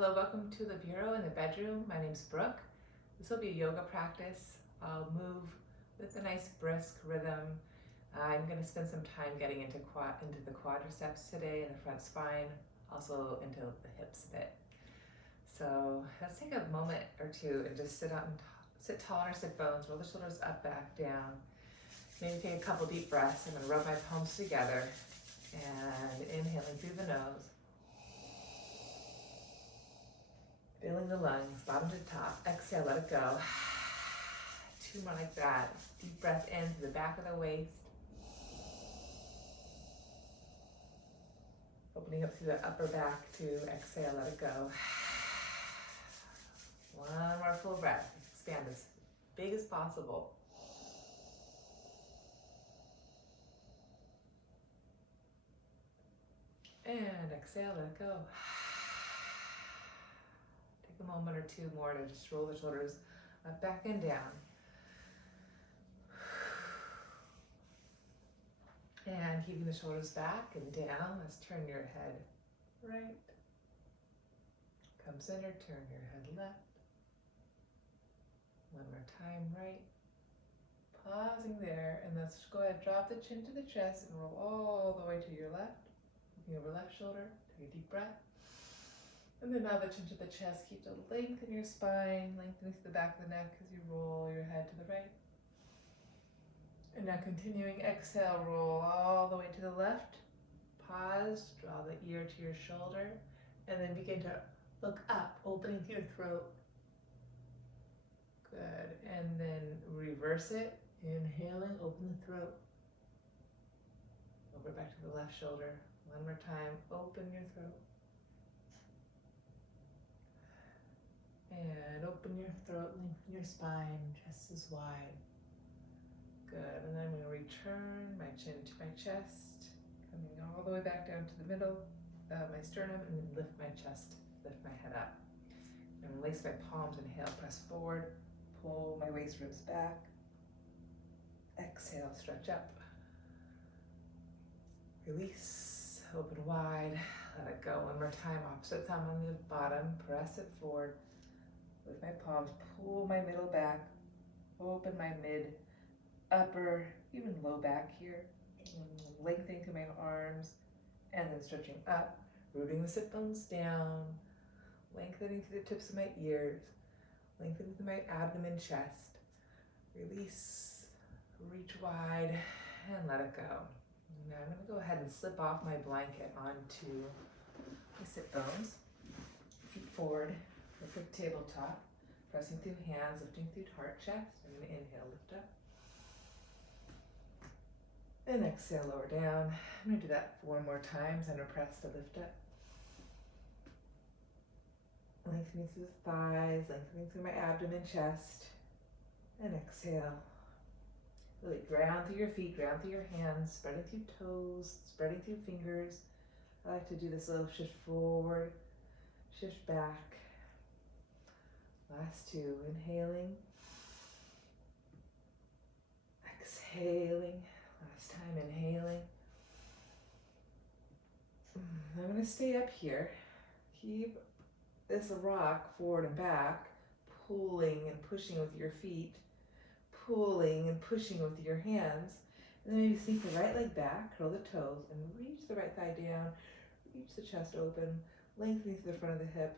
Hello, welcome to the Bureau in the bedroom. My name's Brooke. This will be a yoga practice. I'll move with a nice brisk rhythm. I'm going to spend some time getting into the quadriceps today and the front spine, also into the hips a bit. So let's take a moment or two and just sit tall on our sit bones, roll the shoulders up, back, down. Maybe take a couple deep breaths. I'm going to rub my palms together and inhaling through the nose. Filling the lungs, bottom to top. Exhale, let it go. 2 more like that. Deep breath in to the back of the waist. Opening up through the upper back to exhale, let it go. 1 more full breath. Expand as big as possible. And exhale, let it go. Take a moment or two more to just roll the shoulders up, back, and down. And keeping the shoulders back and down, let's turn your head right. Come center, turn your head left. 1 more time, right. Pausing there, and let's go ahead, drop the chin to the chest and roll all the way to your left. Looking over left shoulder, take a deep breath. And then now the chin to the chest, keep the length in your spine, lengthening to the back of the neck as you roll your head to the right. And now continuing, exhale, roll all the way to the left. Pause, draw the ear to your shoulder, and then begin to look up, opening your throat. Good, and then reverse it. Inhaling, open the throat. Over back to the left shoulder. 1 more time, open your throat. And open your throat, lengthen your spine, chest is wide. Good, and then I'm going to return my chin to my chest, coming all the way back down to the middle of my sternum, and then lift my chest, lift my head up. And release my palms, inhale, press forward, pull my waist ribs back. Exhale, stretch up. Release, open wide, let it go. 1 more time, opposite thumb on the bottom, press it forward. With my palms, pull my middle back, open my mid, upper, even low back here. Lengthening through my arms, and then stretching up, rooting the sit bones down, lengthening through the tips of my ears, lengthening through my abdomen, chest. Release, reach wide, and let it go. Now I'm going to go ahead and slip off my blanket onto my sit bones, feet forward. Perfect tabletop, pressing through hands, lifting through heart, chest. I'm going to inhale, lift up. And exhale, lower down. I'm going to do that 4 more times. I'm going to press to lift up. Lengthening through the thighs, lengthening through my abdomen, chest. And exhale. Really ground through your feet, ground through your hands, spreading through toes, spreading through fingers. I like to do this little shift forward, shift back. Last 2, inhaling, exhaling, last time inhaling. I'm going to stay up here. Keep this rock forward and back, pulling and pushing with your feet, pulling and pushing with your hands. And then maybe sneak the right leg back, curl the toes, and reach the right thigh down, reach the chest open, lengthening through the front of the hip.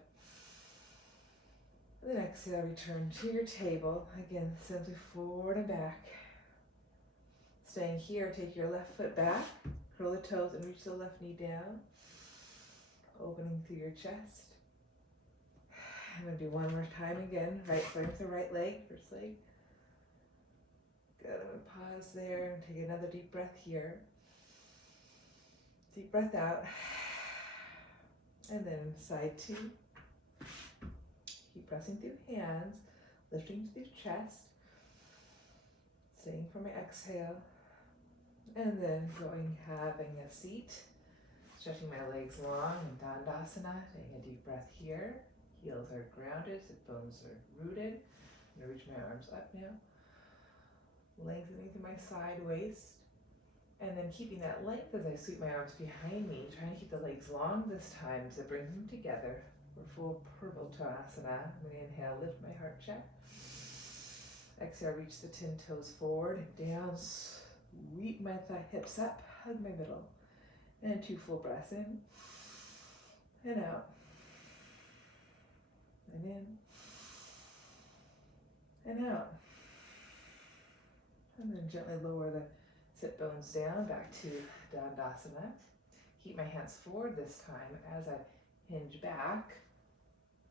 And then exhale, return to your table. Again, simply forward and back. Staying here, take your left foot back, curl the toes and reach the left knee down. Opening through your chest. I'm going to do 1 more time again. Right foot into the right leg, first leg. Good, I'm going to pause there and take another deep breath here. Deep breath out. And then side 2. Keep pressing through hands, lifting through chest, staying for my exhale, and then having a seat, stretching my legs long in Dandasana, taking a deep breath here. Heels are grounded, sit bones are rooted. I'm going to reach my arms up now, lengthening through my side waist, and then keeping that length as I sweep my arms behind me, trying to keep the legs long this time, so bring them together. for full Purvottanasana. I'm going to inhale, lift my heart chest. Exhale, reach the 10 toes forward, down, sweep my hips up, hug my middle. And 2 full breaths in, and out, and in, and out. And then gently lower the sit bones down, back to Dandasana. Keep my hands forward this time as I hinge back.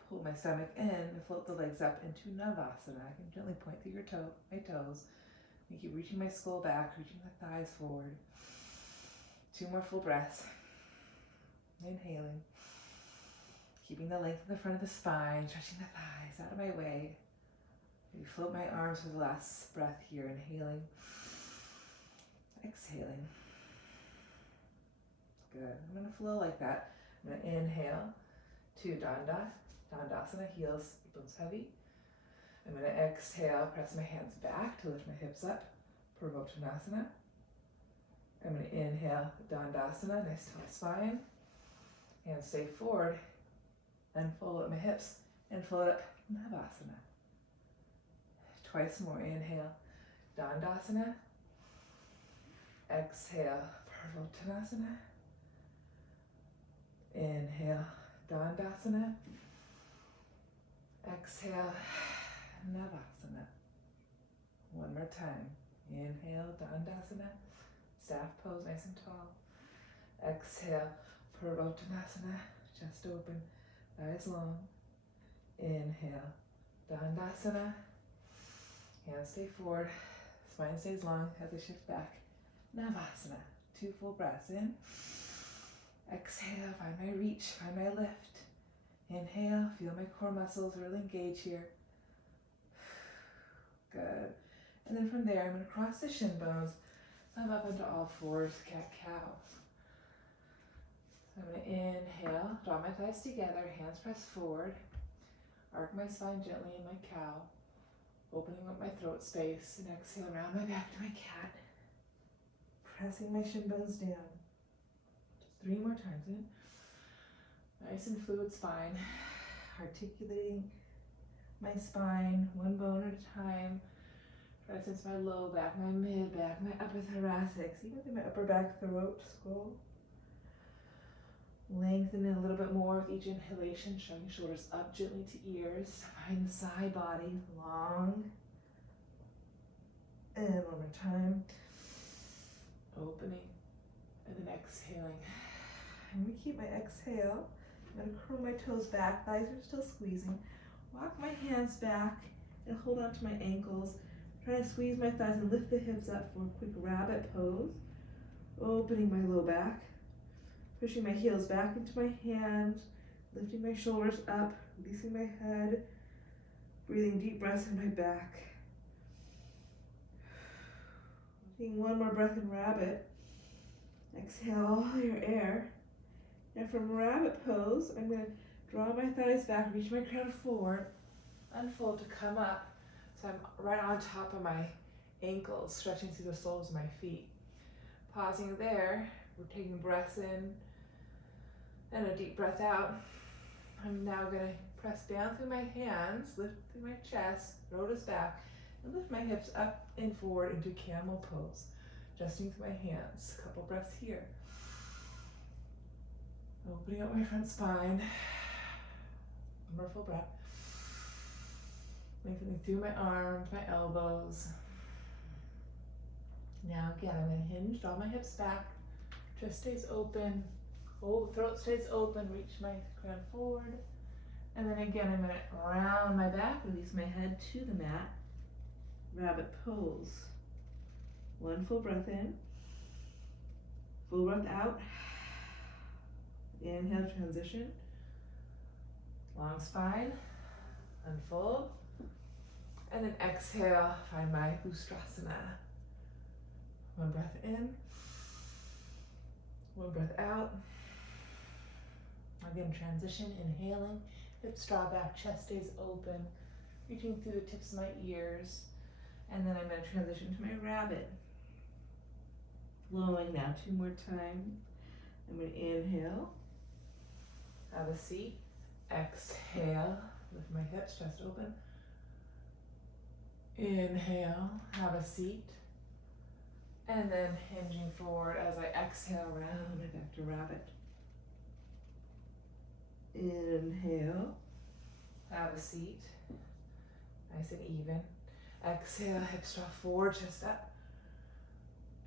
Pull my stomach in and float the legs up into Navasana. I can gently point through my toes. And keep reaching my skull back, reaching the thighs forward. 2 more full breaths. Inhaling. Keeping the length in the front of the spine, stretching the thighs out of my way. Maybe float my arms for the last breath here. Inhaling. Exhaling. Good. I'm going to flow like that. I'm going to inhale to Dandasana, heels, bones heavy. I'm going to exhale, press my hands back to lift my hips up, Purvottanasana. I'm going to inhale, Dandasana, nice tall spine. Hands stay forward, unfold at my hips, and float up, Navasana. Twice more, inhale, Dandasana. Exhale, Purvottanasana. Inhale, Dandasana. Exhale, Navasana. One more time. Inhale, Dandasana. Staff pose, nice and tall. Exhale, Purvottanasana. Chest open, thighs long. Inhale, Dandasana. Hands stay forward, spine stays long as I shift back. Navasana. 2 full breaths in. Exhale, find my reach, find my lift. Inhale, feel my core muscles really engage here. Good. And then from there, I'm going to cross the shin bones, thumb up into all fours, cat-cow. So I'm going to inhale, draw my thighs together, hands press forward, arc my spine gently in my cow, opening up my throat space, and exhale, round my back to my cat, pressing my shin bones down. Just 3 more times in. Nice and fluid spine, articulating my spine, 1 bone at a time. Try to sense my low back, my mid back, my upper thoracics, even through my upper back, throat, skull. Lengthen it a little bit more with each inhalation, showing shoulders up gently to ears. Find the side body long. And 1 more time. Opening, and then exhaling. I'm going to keep my exhale. I'm going to curl my toes back, thighs are still squeezing. Walk my hands back and hold on to my ankles. Try to squeeze my thighs and lift the hips up for a quick rabbit pose. Opening my low back. Pushing my heels back into my hands. Lifting my shoulders up, releasing my head. Breathing deep breaths in my back. Taking 1 more breath in rabbit. Exhale all your air. And from rabbit pose, I'm going to draw my thighs back, reach my crown forward, unfold to come up. So I'm right on top of my ankles, stretching through the soles of my feet. Pausing there, we're taking breaths in and a deep breath out. I'm now going to press down through my hands, lift through my chest, lotus back, and lift my hips up and forward into camel pose. Adjusting through my hands. A couple breaths here. Opening up my front spine. 1 more full breath. Lengthening through my arms, my elbows. Now again, I'm going to hinge, draw my hips back. Chest stays open. Throat stays open. Reach my crown forward. And then again, I'm going to round my back, release my head to the mat. Rabbit pose. 1 full breath in. Full breath out. Inhale, transition. Long spine. Unfold. And then exhale, find my Ustrasana. 1 breath in. 1 breath out. Again, transition, inhaling. Hips draw back, chest stays open. Reaching through the tips of my ears. And then I'm going to transition to my rabbit. Flowing now 2 more times. I'm going to inhale. Have a seat. Exhale, lift my hips, chest open. Inhale, have a seat. And then hinging forward as I exhale, round it back to rabbit. Inhale, have a seat. Nice and even. Exhale, hips draw forward, chest up.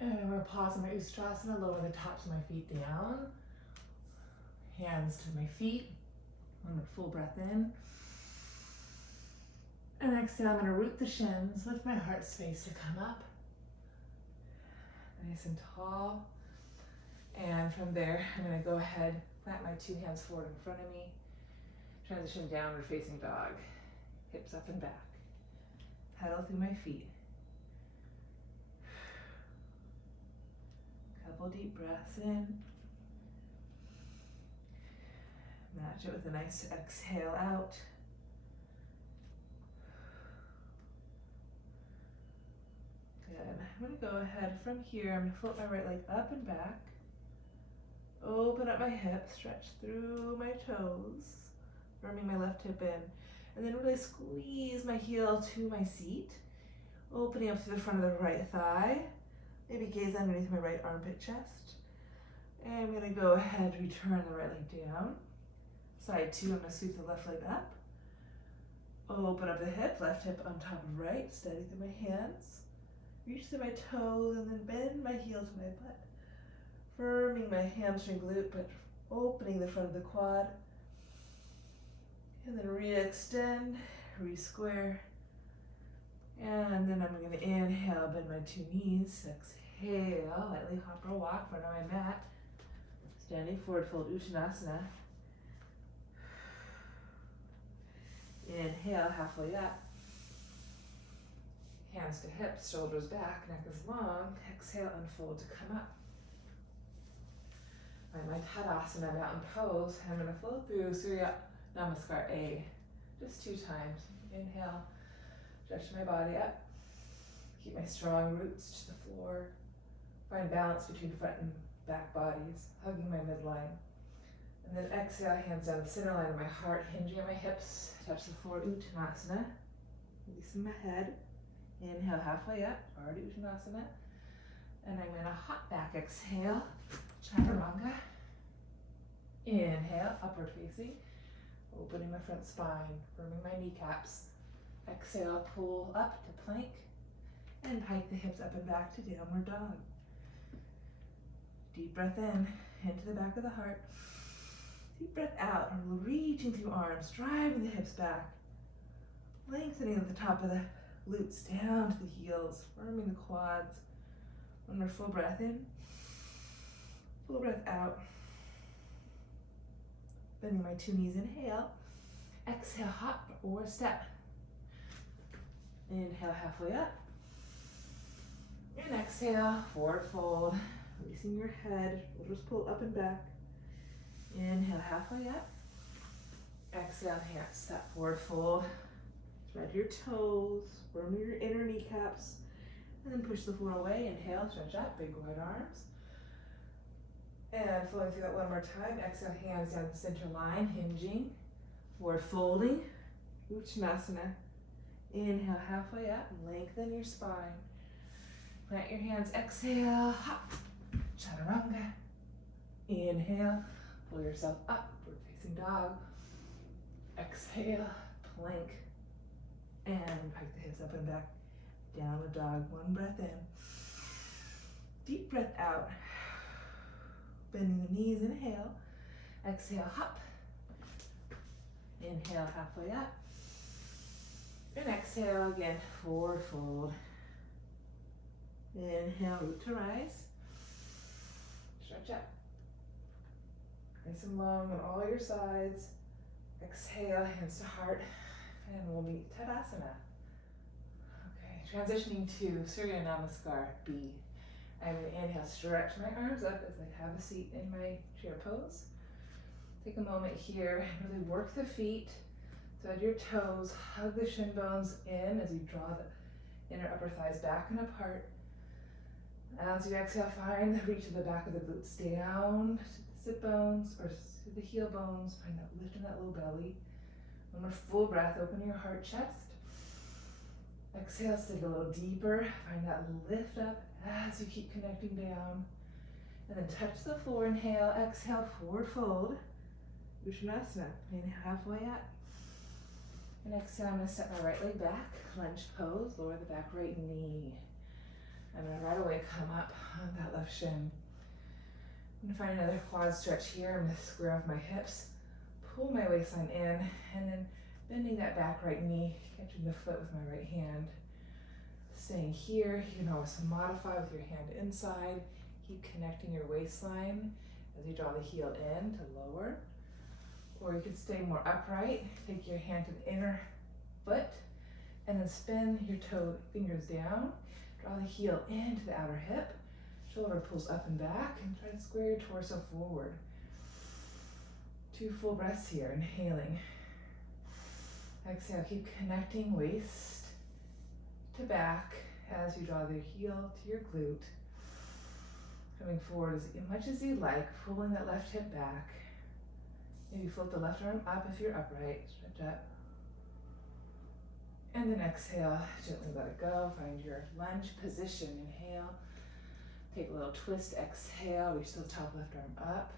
And I'm going to pause in my Ustrasana, lower the tops of my feet down. Hands to my feet. One more full breath in. And exhale, I'm going to root the shins, lift my heart space to come up. Nice and tall. And from there, I'm going to go ahead, plant my two hands forward in front of me. Transition downward facing dog. Hips up and back. Pedal through my feet. Couple deep breaths in. Match it with a nice exhale out. Good. I'm going to go ahead from here. I'm going to float my right leg up and back. Open up my hips, stretch through my toes, firming my left hip in. And then really squeeze my heel to my seat, opening up through the front of the right thigh. Maybe gaze underneath my right armpit chest. And I'm going to go ahead, return the right leg down. Side two, I'm going to sweep the left leg up. Open up the hip, left hip on top of right, steady through my hands. Reach through my toes and then bend my heel to my butt. Firming my hamstring glute, but opening the front of the quad. And then re-extend, re-square. And then I'm going to inhale, bend my two knees. Exhale, lightly hop or walk front of my mat. Standing forward fold, Uttanasana. Inhale, halfway up. Hands to hips, shoulders back, neck is long. Exhale, unfold to come up. My Tadasana, mountain pose. I'm going to flow through Surya Namaskar A. Just 2 times. Inhale, stretch my body up. Keep my strong roots to the floor. Find balance between front and back bodies, hugging my midline. And then exhale, hands down the center line of my heart, hinging at my hips. Touch the floor, Uttanasana. Releasing my head. Inhale, halfway up, Ardha Uttanasana. And I'm going to hop back, exhale, Chaturanga. Inhale, upward facing. Opening my front spine, firming my kneecaps. Exhale, pull up to plank. And hike the hips up and back to downward dog. Deep breath in, into the back of the heart. Deep breath out, reaching through arms, driving the hips back. Lengthening at the top of the glutes down to the heels, firming the quads. One more full breath in. Full breath out. Bending my two knees, inhale. Exhale, hop or step. Inhale, halfway up. And exhale, forward fold. Releasing your head, shoulders pull up and back. Inhale, halfway up. Exhale, hands step forward fold. Spread your toes, firm your inner kneecaps, and then push the floor away. Inhale, stretch up, big wide arms. And flowing through that one more time. Exhale, hands down the center line, hinging, forward folding, Uttanasana. Inhale, halfway up, and lengthen your spine. Plant your hands, exhale, hop, Chaturanga. Inhale, pull yourself up, upward facing dog. Exhale, plank. And hike the hips up and back, downward dog. One breath in. Deep breath out. Bending the knees, inhale. Exhale, hop. Inhale, halfway up. And exhale again, forward fold. Inhale, root to rise. Stretch up. Nice and long on all your sides. Exhale, hands to heart. And we'll meet Tadasana. Okay, transitioning to Surya Namaskar B. I'm going to inhale, stretch my arms up as I have a seat in my chair pose. Take a moment here and really work the feet, thread your toes, hug the shin bones in as you draw the inner upper thighs back and apart. As you exhale, find the reach of the back of the glutes down to the sit bones or the heel bones. Find that lift in that low belly. One more full breath. Open your heart chest. Exhale, sink a little deeper. Find that lift up as you keep connecting down. And then touch the floor. Inhale, exhale, forward fold. Uttanasana. Inhale, halfway up. And exhale, I'm going to step my right leg back. Lunge pose. Lower the back right knee. I'm going to right away come up on that left shin. I'm going to find another quad stretch here. I'm going to square off my hips. Pull my waistline in. And then bending that back right knee. Catching the foot with my right hand. Staying here. You can always modify with your hand inside. Keep connecting your waistline as you draw the heel in to lower. Or you can stay more upright. Take your hand to the inner foot and then spin your toe fingers down. Draw the heel into the outer hip. Shoulder pulls up and back and try to square your torso forward. 2 full breaths here. Inhaling. Exhale. Keep connecting waist to back as you draw the heel to your glute. Coming forward as much as you like, pulling that left hip back. Maybe float the left arm up if you're upright. Stretch up. And then exhale, gently let it go. Find your lunge position. Inhale. Take a little twist. Exhale. Reach the top left arm up.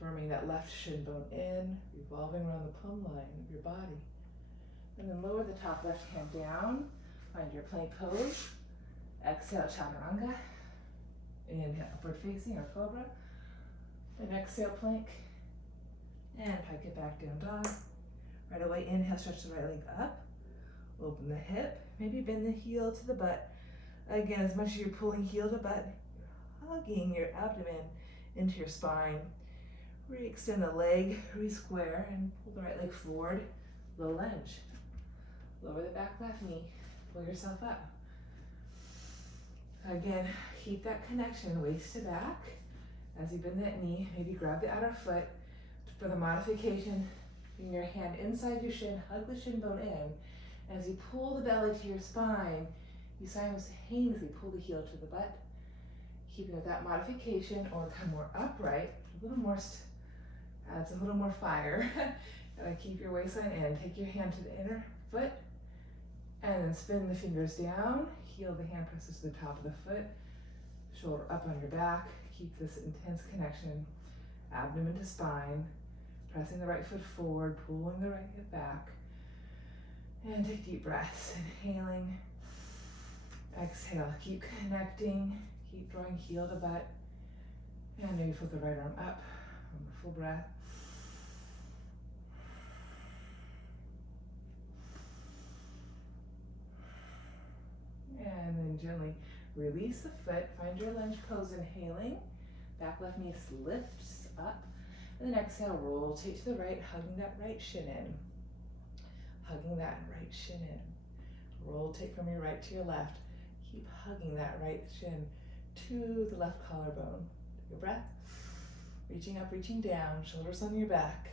Firming that left shin bone in. Revolving around the plumb line of your body. And then lower the top left hand down. Find your plank pose. Exhale, chaturanga. Inhale, upward facing or cobra. And exhale, plank. And pike it back, down dog. Right away, inhale, stretch the right leg up. Open the hip. Maybe bend the heel to the butt. Again, as much as you're pulling heel to butt, you're hugging your abdomen into your spine. Re-extend the leg, re-square, and pull the right leg forward. Low lunge. Lower the back left knee. Pull yourself up. Again, keep that connection, waist to back. As you bend that knee, maybe grab the outer foot. For the modification, bring your hand inside your shin, hug the shin bone in. As you pull the belly to your spine, you simultaneously pull the heel to the butt. Keeping with that modification, or come more upright, a little more, adds a little more fire. Keep your waistline in. Take your hand to the inner foot, and then spin the fingers down. Heel the hand presses to the top of the foot. Shoulder up on your back. Keep this intense connection. Abdomen to spine. Pressing the right foot forward, pulling the right hip back. And take deep breaths. Inhaling. Exhale. Keep connecting. Keep drawing heel to butt. And maybe flip the right arm up. Full breath. And then gently release the foot. Find your lunge pose, inhaling. Back left knee lifts up. And then exhale, rotate to the right, hugging that right shin in. Hugging that right shin in. Rotate from your right to your left. Keep hugging that right shin to the left collarbone. Take a breath. Reaching up, reaching down, shoulders on your back.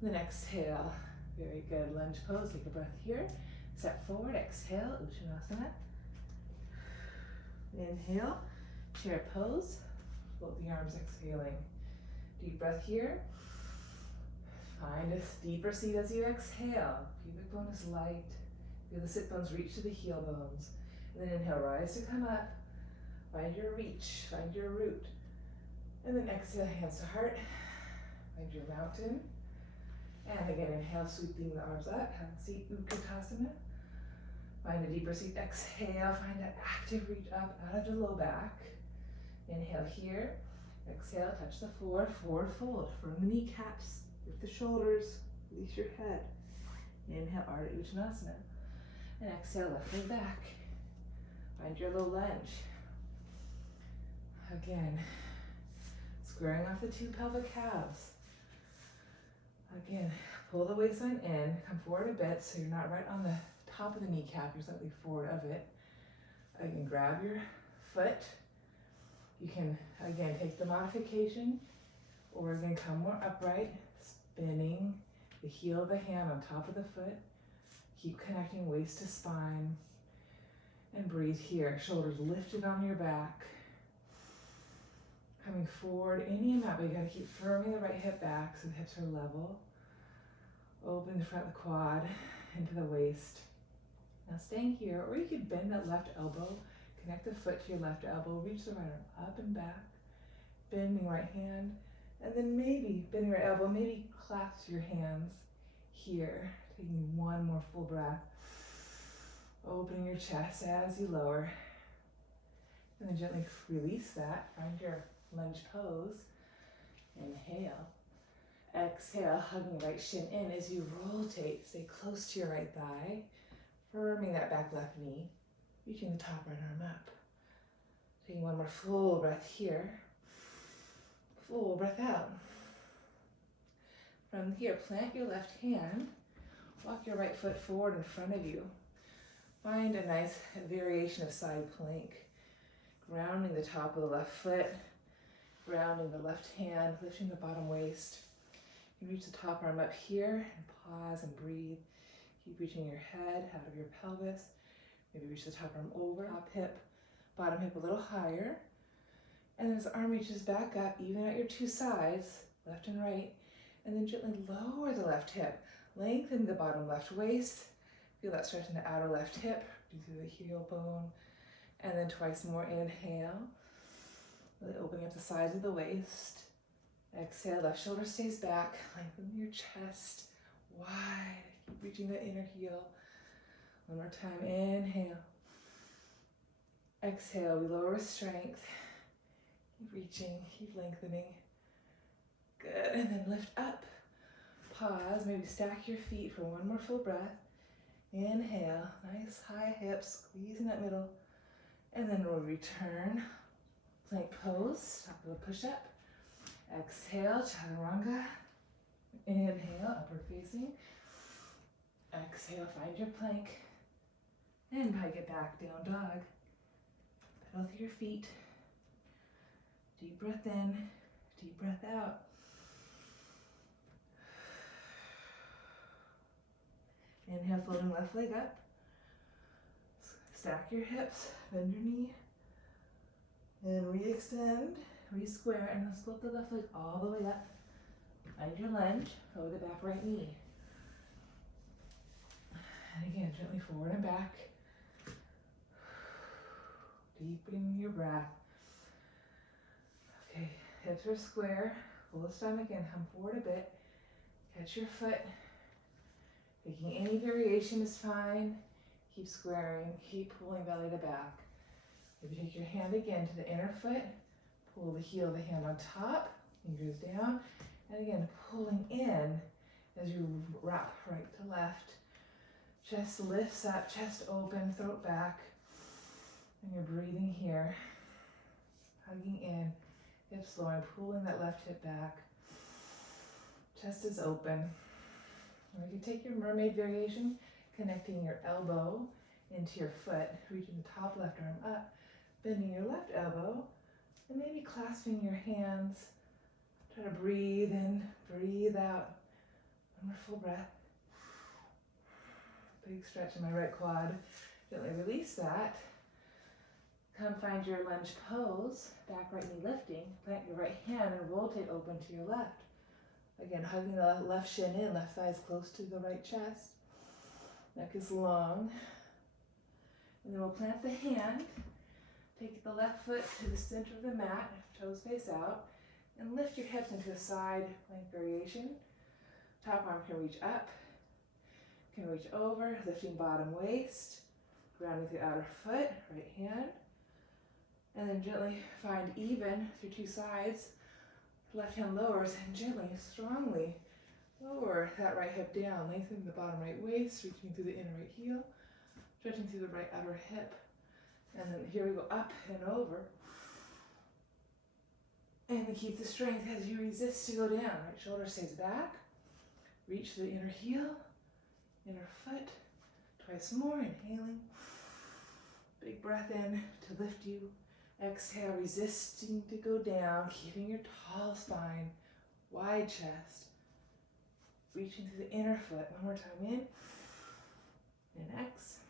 And then exhale. Very good. Lunge pose. Take a breath here. Step forward. Exhale. Uttanasana. Inhale. Chair pose. Float the arms. Exhaling. Deep breath here. Find a deeper seat as you exhale. Pubic bone is light. Feel the sit bones reach to the heel bones. And then inhale, rise to come up. Find your reach. Find your root. And then exhale, hands to heart. Find your mountain. And again, inhale, sweeping the arms up. Have a seat, Uttanasana. Find a deeper seat. Exhale, find that active reach up out of the low back. Inhale here. Exhale, touch the floor, forward fold. From the kneecaps, lift the shoulders, release your head. Inhale, Ardha Uttanasana. And exhale, left leg back. Find your low lunge. Again, squaring off the 2 pelvic calves. Again, pull the waistline in, come forward a bit so you're not right on the top of the kneecap, you're slightly forward of it. Again, grab your foot. You can, again, take the modification, or again, come more upright, spinning the heel of the hand on top of the foot. Keep connecting waist to spine. And breathe here. Shoulders lifted on your back. Coming forward any amount, but you gotta keep firming the right hip back so the hips are level. Open the front of the quad into the waist. Now staying here, or you could bend that left elbow, connect the foot to your left elbow, reach the right arm up and back, bending right hand, and then maybe bending right elbow, maybe clasp your hands here, taking one more full breath, opening your chest as you lower, and then gently release that, find your lunge pose, inhale, exhale, hugging right shin in as you rotate, stay close to your right thigh, firming that back left knee, reaching the top right arm up. Taking one more full breath here, full breath out. From here, plant your left hand, walk your right foot forward in front of you. Find a nice variation of side plank, grounding the top of the left foot, grounding the left hand, lifting the bottom waist. You reach the top arm up here and pause and breathe. Keep reaching your head out of your pelvis. Maybe reach the top arm over, top hip, bottom hip a little higher. And then as the arm reaches back up, even at your two sides, left and right, and then gently lower the left hip. Lengthen the bottom left waist. Feel that stretch in the outer left hip, through the heel bone. And then twice more, inhale. Really opening up the sides of the waist. Exhale, left shoulder stays back. Lengthen your chest wide. Keep reaching the inner heel. One more time, inhale. Exhale, we lower with strength. Keep reaching, keep lengthening. Good, and then lift up. Pause, maybe stack your feet for one more full breath. Inhale, nice high hips, squeezing that middle. And then we'll return. Plank pose, top of the push-up. Exhale, chaturanga. Inhale, upward facing. Exhale, find your plank. And hike it back, down dog. Pedal through your feet. Deep breath in, deep breath out. Inhale, floating left leg up. Stack your hips, bend your knee. And re-extend, re-square, and then split the left leg all the way up. Find your lunge, lower the back right knee. And again, gently forward and back. Deepening your breath. Okay, hips are square, full of stomach in, hum forward a bit. Catch your foot. Taking any variation is fine. Keep squaring, keep pulling belly to back. Maybe take your hand again to the inner foot. Pull the heel of the hand on top, fingers down. And again, pulling in as you wrap right to left. Chest lifts up, chest open, throat back. And you're breathing here. Hugging in, hips lowering, pulling that left hip back. Chest is open. Or you can take your mermaid variation, connecting your elbow into your foot, reaching the top left arm up, bending your left elbow, and maybe clasping your hands. Try to breathe in, breathe out. One more full breath. Big stretch in my right quad. Gently release that. Come find your lunge pose, back right knee lifting. Plant your right hand and rotate open to your left. Again, hugging the left shin in, left thigh is close to the right chest. Neck is long. And then we'll plant the hand. Take the left foot to the center of the mat, toes face out, and lift your hips into a side plank variation. Top arm can reach up, can reach over, lifting bottom waist, grounding the outer foot, right hand. And then gently find even through two sides. Left hand lowers and gently, strongly lower that right hip down, lengthening the bottom right waist, reaching through the inner right heel, stretching through the right outer hip. And then here we go, up and over. And then keep the strength as you resist to go down. Right shoulder stays back. Reach the inner heel, inner foot. Twice more, inhaling. Big breath in to lift you. Exhale, resisting to go down, keeping your tall spine, wide chest. Reaching through the inner foot. One more time in. And exhale.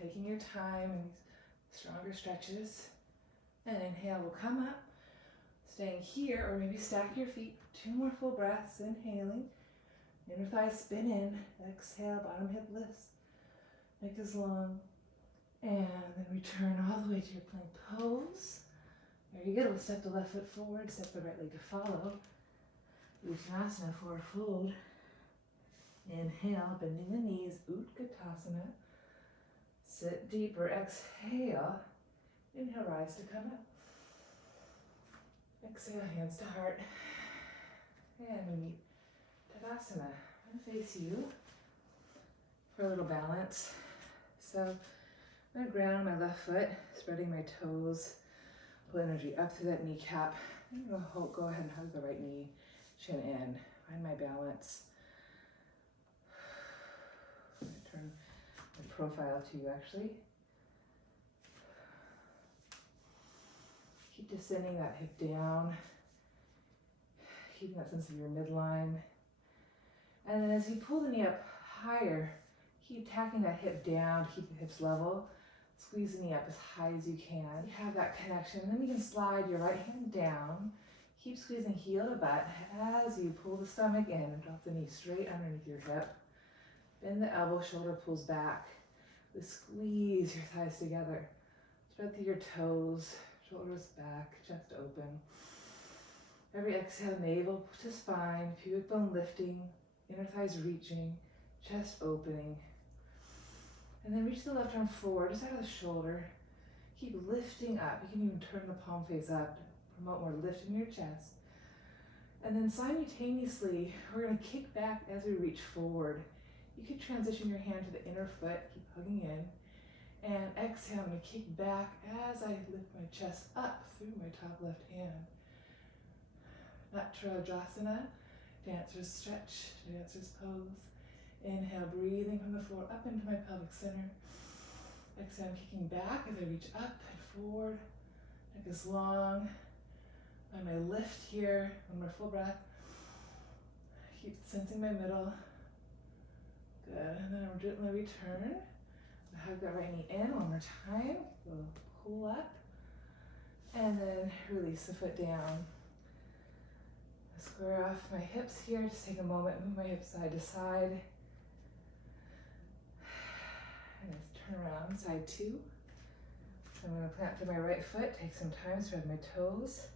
Taking your time and stronger stretches. And inhale, we'll come up. Staying here, or maybe stack your feet. 2 more full breaths, inhaling. Inner thighs spin in. Exhale, bottom hip lifts. Neck is long. And then return all the way to your plank pose. Very good. We'll step the left foot forward, step the right leg to follow. Uttanasana, forward fold. Inhale, bending the knees, Utkatasana. Sit deeper, exhale. Inhale, rise to come up. Exhale, hands to heart. And we meet Tadasana. I'm gonna face you for a little balance. So I'm gonna ground my left foot, spreading my toes, pull energy up through that kneecap. I'm gonna go ahead and hug the right knee, chin in, find my balance. I'm gonna turn my profile to you actually. Keep descending that hip down, keeping that sense of your midline. And then as you pull the knee up higher, keep tacking that hip down, keep the hips level. Squeeze the knee up as high as you can. You have that connection. Then you can slide your right hand down. Keep squeezing heel to butt as you pull the stomach in and drop the knee straight underneath your hip. Bend the elbow, shoulder pulls back. Squeeze your thighs together. Spread through your toes, shoulders back, chest open. Every exhale, navel to spine, pubic bone lifting, inner thighs reaching, chest opening. And then reach the left arm forward, just out of the shoulder. Keep lifting up. You can even turn the palm face up to promote more lift in your chest. And then simultaneously, we're going to kick back as we reach forward. You could transition your hand to the inner foot, keep hugging in. And exhale, I'm going to kick back as I lift my chest up through my top left hand. Natrajasana, dancer's stretch, dancer's pose. Inhale, breathing from the floor up into my pelvic center. Exhale, I'm kicking back as I reach up and forward. Neck is long. Find my lift here. One more full breath. Keep sensing my middle. Good. And then I'll gently return. Hug that right knee in one more time. We'll pull up. And then release the foot down. Square off my hips here. Just take a moment, move my hips side to side. And just turn around, side 2. So I'm going to plant through my right foot, take some time, spread my toes.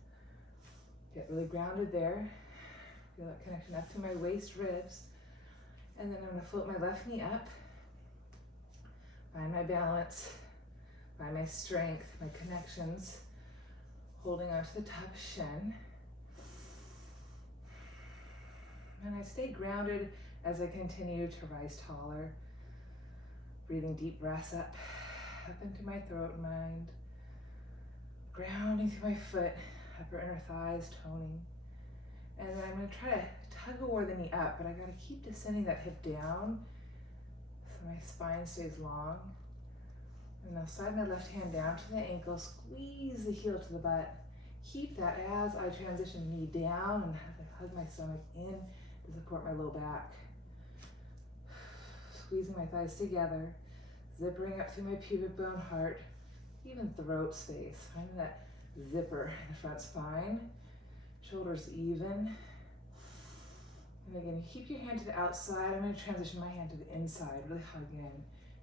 Get really grounded there. Feel that connection up through my waist, ribs. And then I'm going to float my left knee up. Find my balance, find my strength, my connections. Holding onto the top shin. And I stay grounded as I continue to rise taller. Breathing deep breaths up into my throat and mind. Grounding through my foot, upper inner thighs, toning. And then I'm going to try to tug away the knee up, but I got to keep descending that hip down so my spine stays long. And I'll slide my left hand down to the ankle, squeeze the heel to the butt. Keep that as I transition knee down and hug my stomach in to support my low back. Squeezing my thighs together, zippering up through my pubic bone, heart, even throat space. Finding that zipper in the front spine, shoulders even. And again, keep your hand to the outside. I'm going to transition my hand to the inside, really hug in.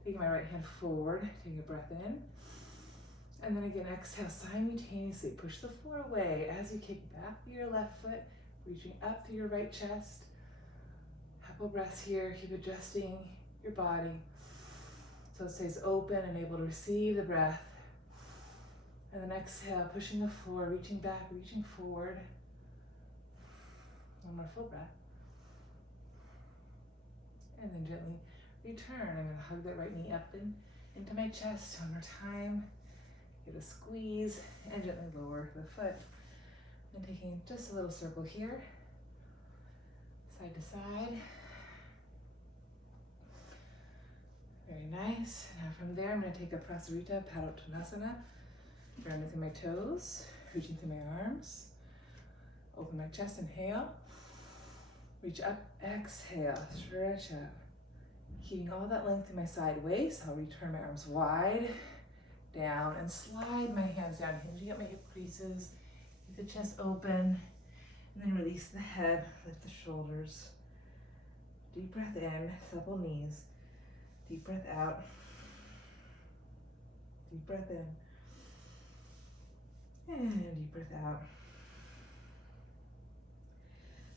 Taking my right hand forward, taking a breath in. And then again, exhale, simultaneously push the floor away as you kick back through your left foot, reaching up through your right chest. Couple breaths here, keep adjusting your body so it stays open and able to receive the breath. And then exhale, pushing the floor, reaching back, reaching forward. One more full breath. And then gently return. I'm going to hug that right knee up and into my chest one more time. Get a squeeze and gently lower the foot. And taking just a little circle here, side to side. Very nice. Now from there, I'm going to take a prasarita, padottanasana. Grounding through my toes, reaching through my arms. Open my chest, inhale. Reach up, exhale, stretch up. Keeping all that length in my side waist, I'll return my arms wide, down, and slide my hands down, hinging at my hip creases. Keep the chest open, and then release the head, lift the shoulders. Deep breath in, supple knees. Deep breath out. Deep breath in. And deep breath out.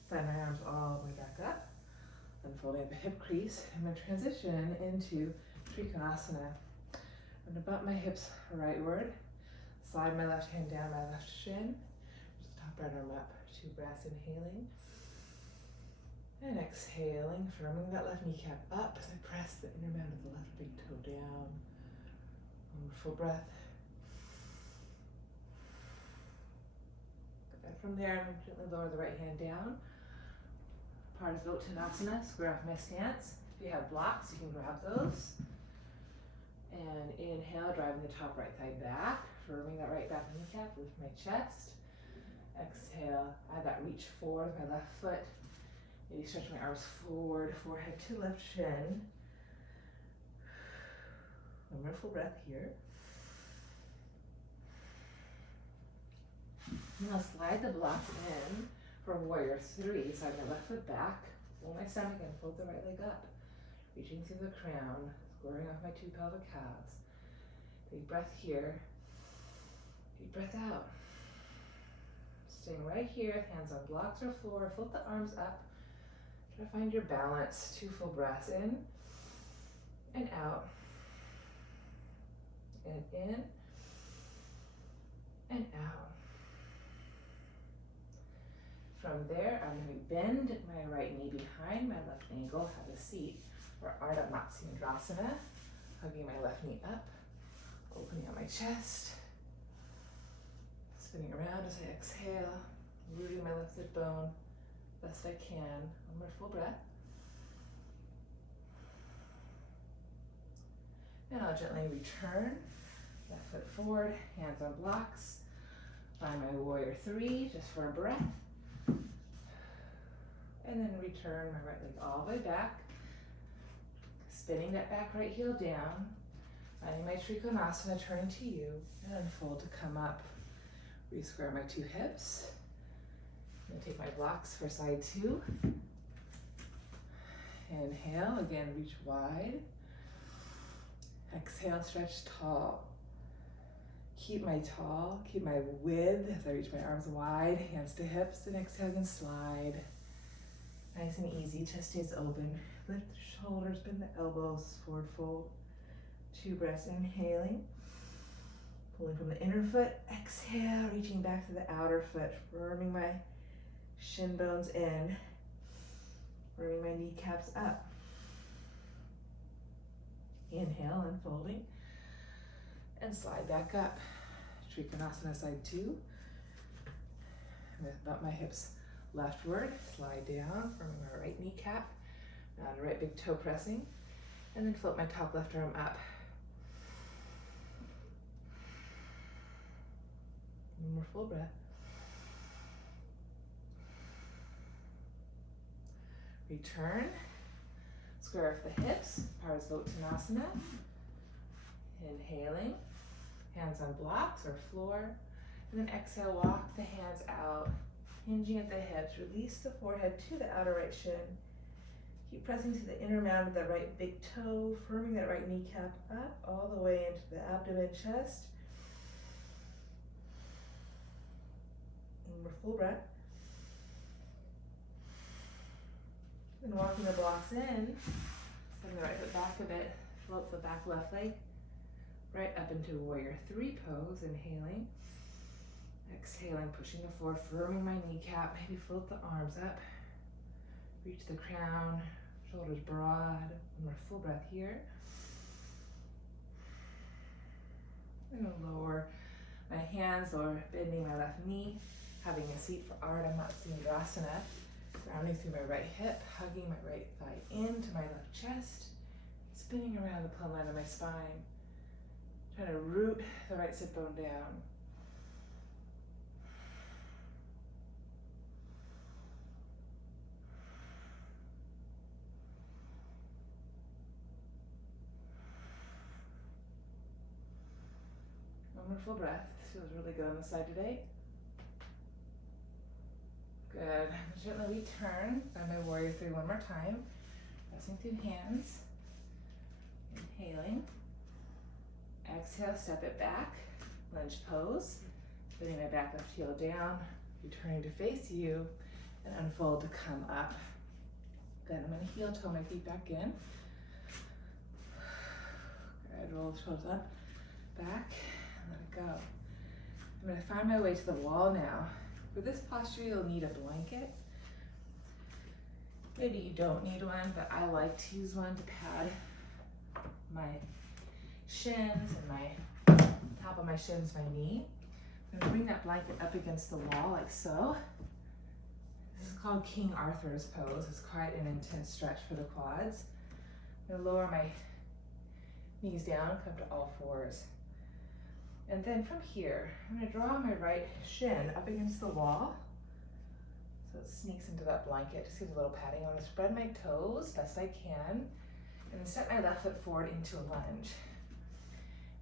Slide my arms all the way back up. Unfolding at the hip crease. I'm going to transition into Trikonasana. I'm going to bump my hips rightward. Slide my left hand down my left shin. Just top right arm up. 2 breaths, inhaling. And exhaling, firming that left kneecap up as I press the inner mound of the left big toe down. One more full breath. And from there, I'm gently lower the right hand down. Quadriceps, square off my stance. If you have blocks, you can grab those. And inhale, driving the top right thigh back, firming that right back kneecap, lift my chest. Exhale, add that reach forward with my left foot. Maybe stretch my arms forward, forehead to left shin. One more full breath here. Now slide the blocks in for warrior 3. Slide my left foot back, roll my stomach and fold the right leg up. Reaching through the crown, squaring off my 2 pelvic calves. Big breath here. Deep breath out. Staying right here, hands on blocks or floor, float the arms up. Try to find your balance. 2 full breaths in and out. And in and out. From there, I'm going to bend my right knee behind my left ankle, have a seat, or Ardha Matsyendrasana, hugging my left knee up, opening up my chest, spinning around as I exhale, rooting my left hip bone best I can. One more full breath. And I'll gently return, left foot forward, hands on blocks. Find my warrior 3 just for a breath. And then return my right leg all the way back. Spinning that back right heel down. Finding my Trikonasana, turning to you, and unfold to come up. Re-square my 2 hips. And take my blocks for side 2. Inhale, again, reach wide. Exhale, stretch tall. Keep my tall, keep my width as I reach my arms wide, hands to hips, and exhale and slide. Nice and easy, chest stays open. Lift the shoulders, bend the elbows, forward fold. 2 breaths, inhaling. Pulling from the inner foot, exhale, reaching back to the outer foot, firming my shin bones in, firming my kneecaps up. Inhale, unfolding, and slide back up. Trikonasana side 2. I'm going to bump my hips leftward, slide down, firming my right kneecap, now the right big toe pressing, and then float my top left arm up. One more full breath. Return, square off the hips, Parasvottanasana. Inhaling, hands on blocks or floor, and then exhale, walk the hands out, hinging at the hips, release the forehead to the outer right shin. Keep pressing to the inner mound of that right big toe, firming that right kneecap up all the way into the abdomen, chest. One more full breath. And walking the blocks in, send the right foot back a bit, float the back left leg, right up into warrior 3 pose, inhaling. Exhaling, pushing the floor, firming my kneecap, maybe float the arms up. Reach the crown, shoulders broad. One more full breath here. And lower my hands, or bending my left knee, having a seat for Ardha Matsyendrasana. Grounding through my right hip, hugging my right thigh into my left chest, spinning around the plumb line of my spine. Trying to root the right sit bone down. One more full breath. This feels really good on the side today. Good. Gently return. Find my warrior three one more time. Pressing through hands. Inhaling. Exhale, step it back. Lunge pose. Putting my back left heel down. Returning to face you. And unfold to come up. Good. I'm going to heel toe my feet back in. Good. Roll the toes up. Back. And let it go. I'm going to find my way to the wall now. For this posture, you'll need a blanket. Maybe you don't need one, but I like to use one to pad my shins and my top of my shins, my knee. I'm going to bring that blanket up against the wall like so. This is called King Arthur's pose. It's quite an intense stretch for the quads. I'm going to lower my knees down, come to all fours. And then from here, I'm going to draw my right shin up against the wall. So it sneaks into that blanket, just gives a little padding. I'm going to spread my toes best I can, and then step my left foot forward into a lunge.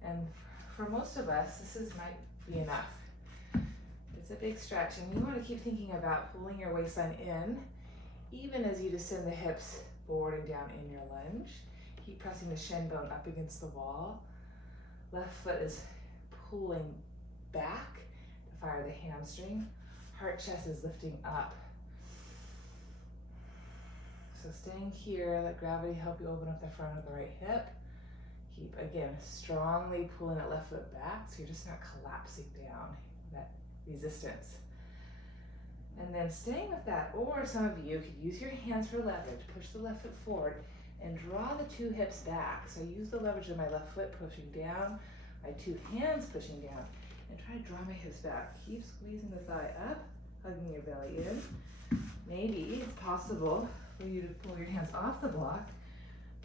And for most of us, might be enough. It's a big stretch, and you want to keep thinking about pulling your waistline in, even as you descend the hips forward and down in your lunge. Keep pressing the shin bone up against the wall. Left foot is pulling back to fire the hamstring. Heart chest is lifting up. So staying here, let gravity help you open up the front of the right hip. Keep, again, strongly pulling that left foot back so you're just not collapsing down, that resistance. And then staying with that, or some of you could use your hands for leverage, push the left foot forward and draw the two hips back. So use the leverage of my left foot pushing down, my two hands pushing down, and try to draw my hips back. Keep squeezing the thigh up, hugging your belly in. Maybe it's possible for you to pull your hands off the block,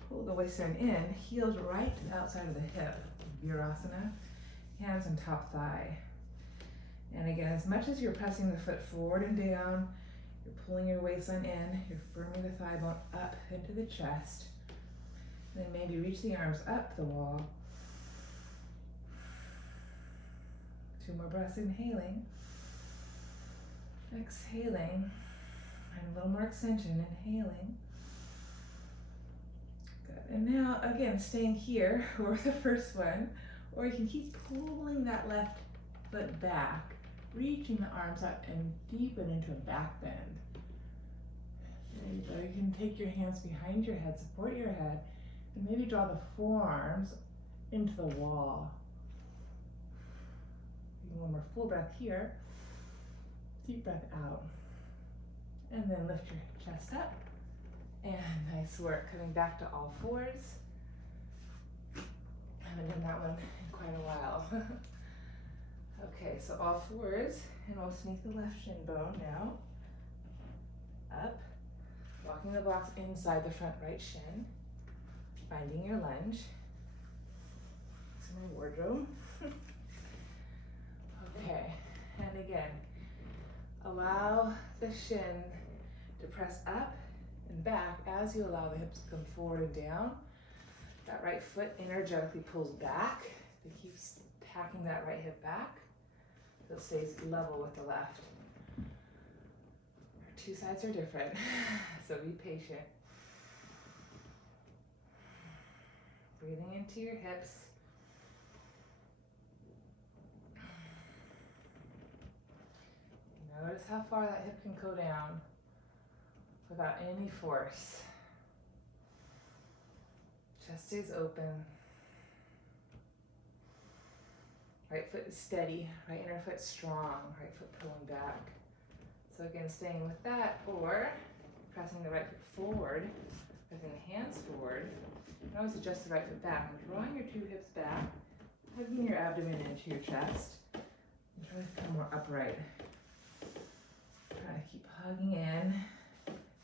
pull the waistline in, heels right to the outside of the hip, Virasana, hands on top thigh. And again, as much as you're pressing the foot forward and down, you're pulling your waistline in, you're firming the thigh bone up into the chest. Then maybe reach the arms up the wall. 2 more breaths, inhaling, exhaling, and a little more extension, inhaling. Good, and now again, staying here, or the first one, or you can keep pulling that left foot back, reaching the arms up and deepen into a back bend. There you go, you can take your hands behind your head, support your head, and maybe draw the forearms into the wall. One more full breath here. Deep breath out. And then lift your chest up. And nice work. Coming back to all fours. Haven't done that one in quite a while. Okay, so all fours. And we'll sneak the left shin bone now. Up. Walking the blocks inside the front right shin. Finding your lunge. It's in my wardrobe. Okay, and again, allow the shin to press up and back as you allow the hips to come forward and down. That right foot energetically pulls back. It keeps tacking that right hip back so it stays level with the left. Our two sides are different, so be patient. Breathing into your hips. Notice how far that hip can go down without any force. Chest stays open. Right foot is steady, right inner foot strong, right foot pulling back. So again, staying with that, or pressing the right foot forward, pressing the hands forward. You can always adjust the right foot back and drawing your two hips back, hugging your abdomen into your chest, and try to become more upright. Try to keep hugging in,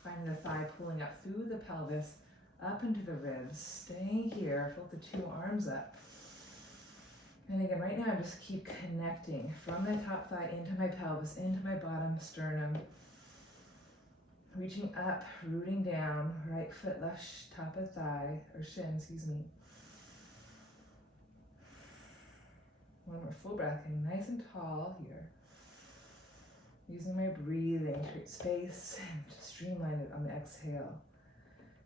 finding the thigh pulling up through the pelvis, up into the ribs, staying here, float the two arms up. And again, right now, just keep connecting from the top thigh into my pelvis, into my bottom sternum, reaching up, rooting down, right foot, left top of thigh, or shin, excuse me. One more full breath, getting nice and tall here. Using my breathing to create space and to streamline it on the exhale.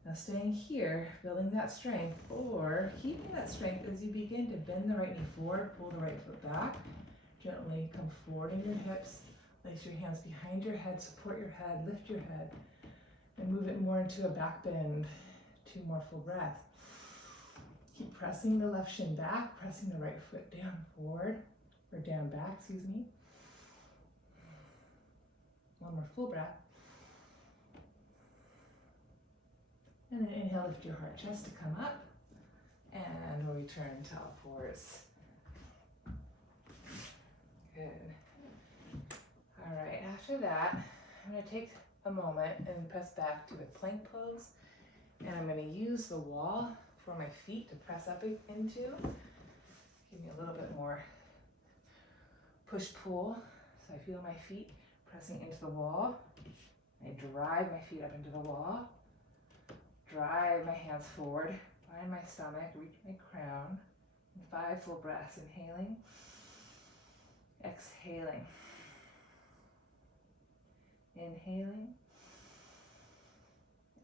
Now staying here, building that strength, or keeping that strength as you begin to bend the right knee forward, pull the right foot back, gently come forward in your hips, place your hands behind your head, support your head, lift your head, and move it more into a back bend. 2 more full breaths. Keep pressing the left shin back, pressing the right foot down forward, or down back, excuse me. 1 more full breath. And then inhale, lift your heart chest to come up, and we'll return to all fours. Good. All right, after that, I'm going to take a moment and press back to a plank pose, and I'm going to use the wall for my feet to press up into. Give me a little bit more push-pull, so I feel my feet pressing into the wall. I drive my feet up into the wall. Drive my hands forward, find my stomach, reach my crown. 5 full breaths, inhaling, exhaling, inhaling,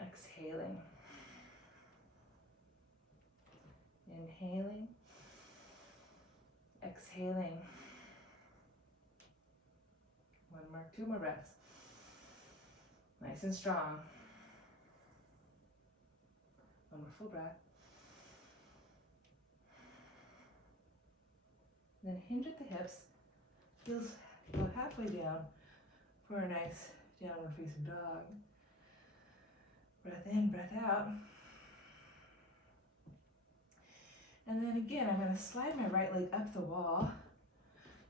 exhaling, inhaling, exhaling. 2 more breaths. Nice and strong. 1 more full breath. Then hinge at the hips. Heels go halfway down for a nice downward facing dog. Breath in, breath out. And then again, I'm going to slide my right leg up the wall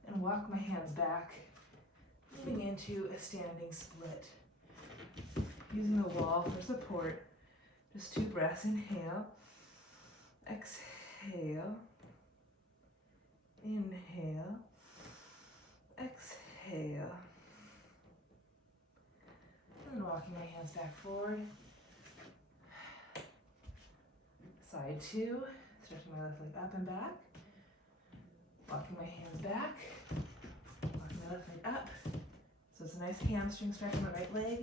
and walk my hands back, moving into a standing split. Using the wall for support. Just 2 breaths. Inhale, exhale, inhale, exhale. And then walking my hands back forward. Side 2, stretching my left leg up and back. Walking my hands back. Walking my left leg up. So it's a nice hamstring stretch in the right leg.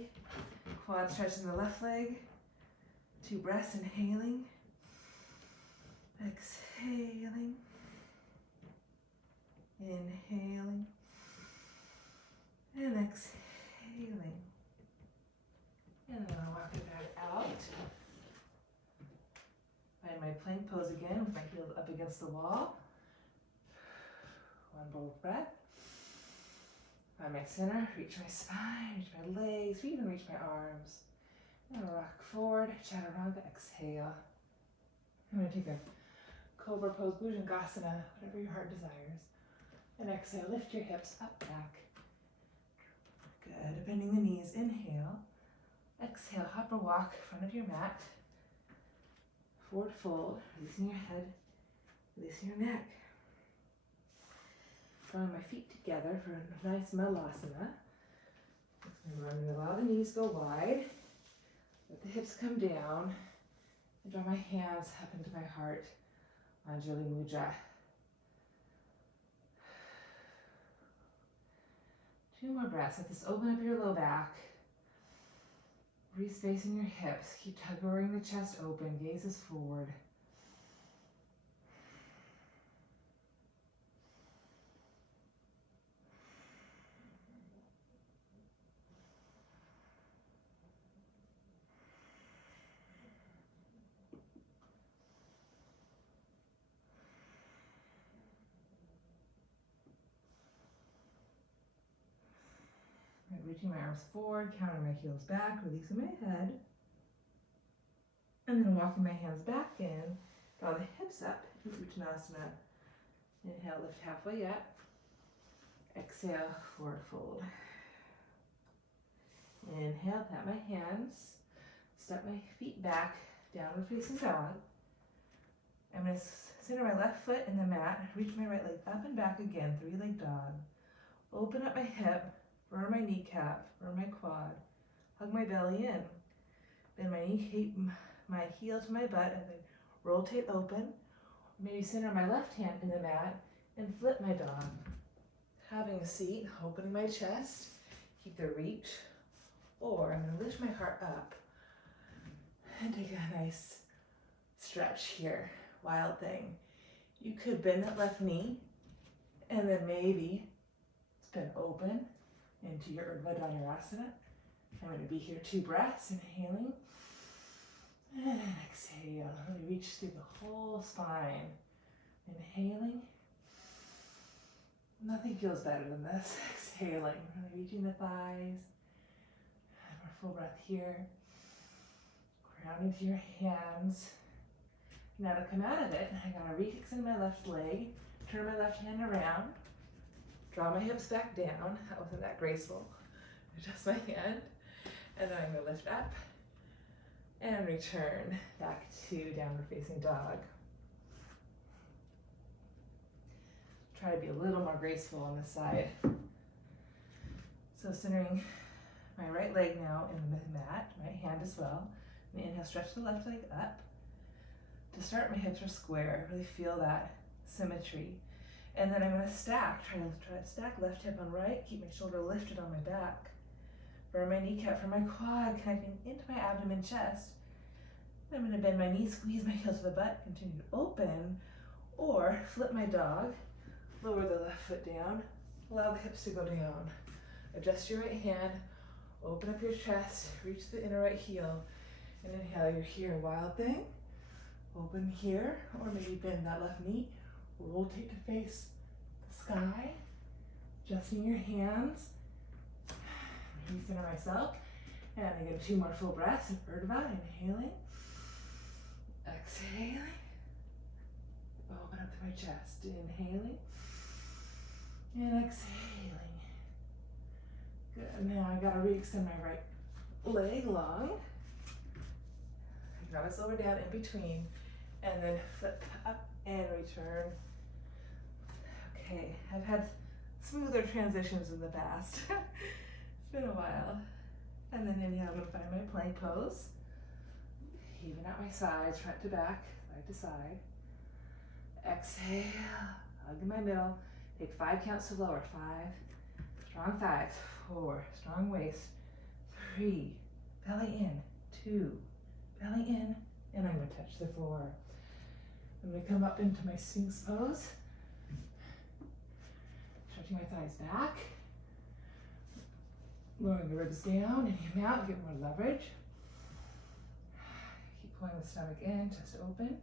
Quad stretch in the left leg. 2 breaths, inhaling, exhaling, inhaling, and exhaling. And then I'll walk it back out. Find my plank pose again with my heels up against the wall. 1 bold breath. Find my center, reach my spine, reach my legs, even reach my arms. And rock forward, chaturanga, exhale. I'm going to take a cobra pose, bhujangasana, whatever your heart desires. And exhale, lift your hips up, back. Good, bending the knees, inhale. Exhale, hop or walk, front of your mat. Forward fold, releasing your head, releasing your neck. Drawing my feet together for a nice malasana. I'm going to allow the knees go wide. Let the hips come down. And draw my hands up into my heart. Anjali Mudra. 2 more breaths. Let this open up your low back. Re-spacing your hips. Keep tugging the chest open. Gazes forward. Reaching my arms forward, counting my heels back, releasing my head. And then walking my hands back in, draw the hips up into Uttanasana. Inhale, lift halfway up. Exhale, forward fold. Inhale, pat my hands. Step my feet back, downward facing dog. I'm going to center my left foot in the mat, reach my right leg up and back again, 3-leg dog. Open up my hip, burn my kneecap, burn my quad. Hug my belly in. Bend my heel to my butt and then rotate open. Maybe center my left hand in the mat and flip my dog. Having a seat, opening my chest, keep the reach, or I'm gonna lift my heart up and take a nice stretch here, wild thing. You could bend that left knee and then maybe spin open into your Urdhva Dhanurasana. I'm going to be here 2 breaths, inhaling and exhale. Really reach through the whole spine. Inhaling. Nothing feels better than this. Exhaling, really reaching the thighs. And more full breath here. Grounding to your hands. Now to come out of it, I gotta re-extend my left leg, turn my left hand around, draw my hips back down. That wasn't that graceful. Adjust my hand, and then I'm gonna lift up and return back to downward facing dog. Try to be a little more graceful on this side. So centering my right leg now in the mat, right hand as well. And inhale, stretch the left leg up. To start, my hips are square. Really feel that symmetry. And then I'm going to stack. Try to stack left hip on right. Keep my shoulder lifted on my back. Burn my kneecap from my quad, connecting into my abdomen, chest. I'm going to bend my knees, squeeze my heels to the butt, continue to open, or flip my dog. Lower the left foot down. Allow the hips to go down. Adjust your right hand. Open up your chest. Reach the inner right heel. And inhale, you're here. Wild thing. Open here, or maybe bend that left knee. Rotate to face the sky. Adjusting your hands. Recenter myself. And again, 2 more full breaths of Urdhva. Inhaling. Exhaling. Open up to my chest. Inhaling. And exhaling. Good. Now I gotta re-extend my right leg long. You can always lower down in between. And then flip up and return. Okay, I've had smoother transitions in the past. It's been a while. And then inhale, I'm gonna find my plank pose. Even out my sides, front to back, side to side. Exhale, hug in my middle. Take 5 counts to lower. 5, strong thighs. 4, strong waist. 3, belly in. 2, belly in. And I'm gonna touch the floor. I'm going to come up into my Sphinx pose. Stretching my thighs back. Lowering the ribs down, inhale out, get more leverage. Keep pulling the stomach in, chest open.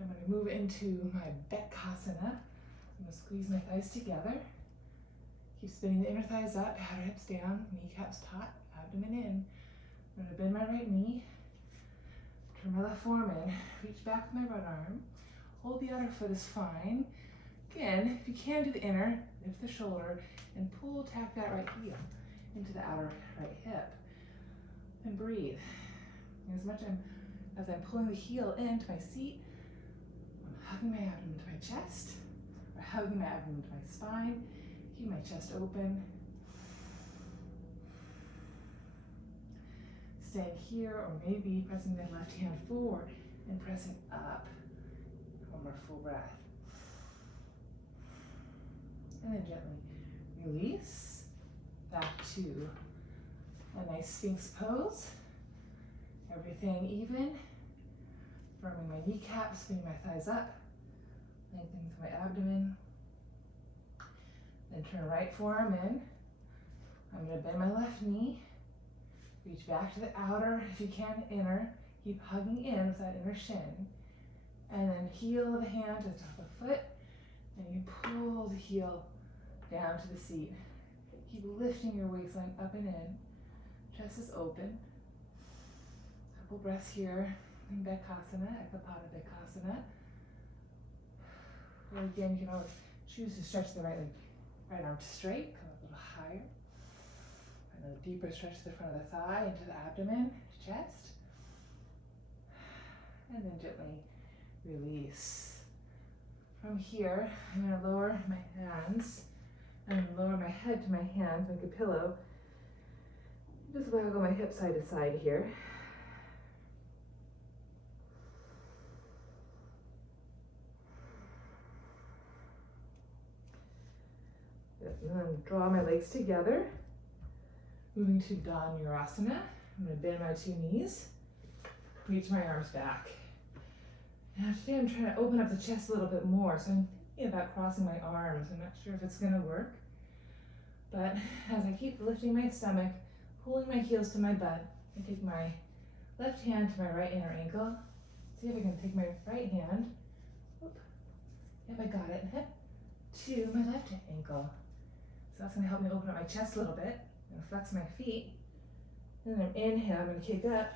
I'm going to move into my Bekasana. I'm going to squeeze my thighs together. Keep spinning the inner thighs up, outer hips down, kneecaps taut, abdomen in. I'm going to bend my right knee. Turn my left forearm in, reach back with my right arm, hold the outer foot is fine. Again, if you can do the inner, lift the shoulder, and pull, tack that right heel into the outer right hip. And breathe. As much as I'm pulling the heel into my seat, I'm hugging my abdomen to my chest, or hugging my abdomen to my spine, keep my chest open. Staying here, or maybe pressing the left hand forward and pressing up. 1 more full breath. And then gently release back to a nice Sphinx pose. Everything even. Firming my kneecaps, spinning my thighs up. Lengthening through my abdomen. Then turn right forearm in. I'm going to bend my left knee. Reach back to the outer, if you can, inner. Keep hugging in with that inner shin. And then heel of the hand to the top of the foot. And you pull the heel down to the seat. Keep lifting your waistline up and in. Chest is open. Couple breaths here in Bekasana, Ekapada Bekasana. Or again, you can always choose to stretch the right leg, right arm straight, come up a little higher. A deeper stretch to the front of the thigh, into the abdomen, chest. And then gently release. From here, I'm going to lower my hands and lower my head to my hands, make a pillow. Just waggle my hips side to side here. and then draw my legs together. Moving to Dhanurasana. I'm gonna bend my 2 knees, reach my arms back. Now today I'm trying to open up the chest a little bit more, so I'm thinking about crossing my arms. I'm not sure if it's gonna work, but as I keep lifting my stomach, pulling my heels to my butt, I take my left hand to my right inner ankle. See if I can take my right hand, whoop, yep, I got it, to my left ankle. So that's gonna help me open up my chest a little bit. I'm gonna flex my feet, and then inhale, I'm gonna kick up,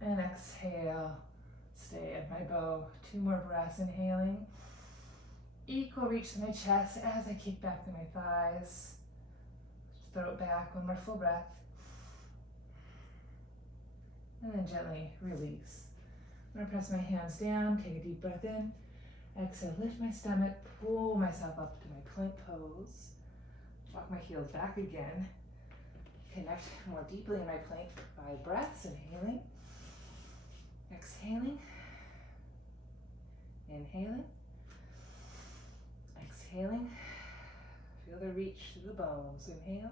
and exhale, stay at my bow. 2 more breaths, inhaling. Equal reach to my chest as I kick back to my thighs. Throat back, 1 more full breath. And then gently release. I'm gonna press my hands down, take a deep breath in. Exhale, lift my stomach, pull myself up to my plank pose. Walk my heels back again. Connect more deeply in my plank by breaths, inhaling. Exhaling. Inhaling. Exhaling. Feel the reach through the bones. Inhale.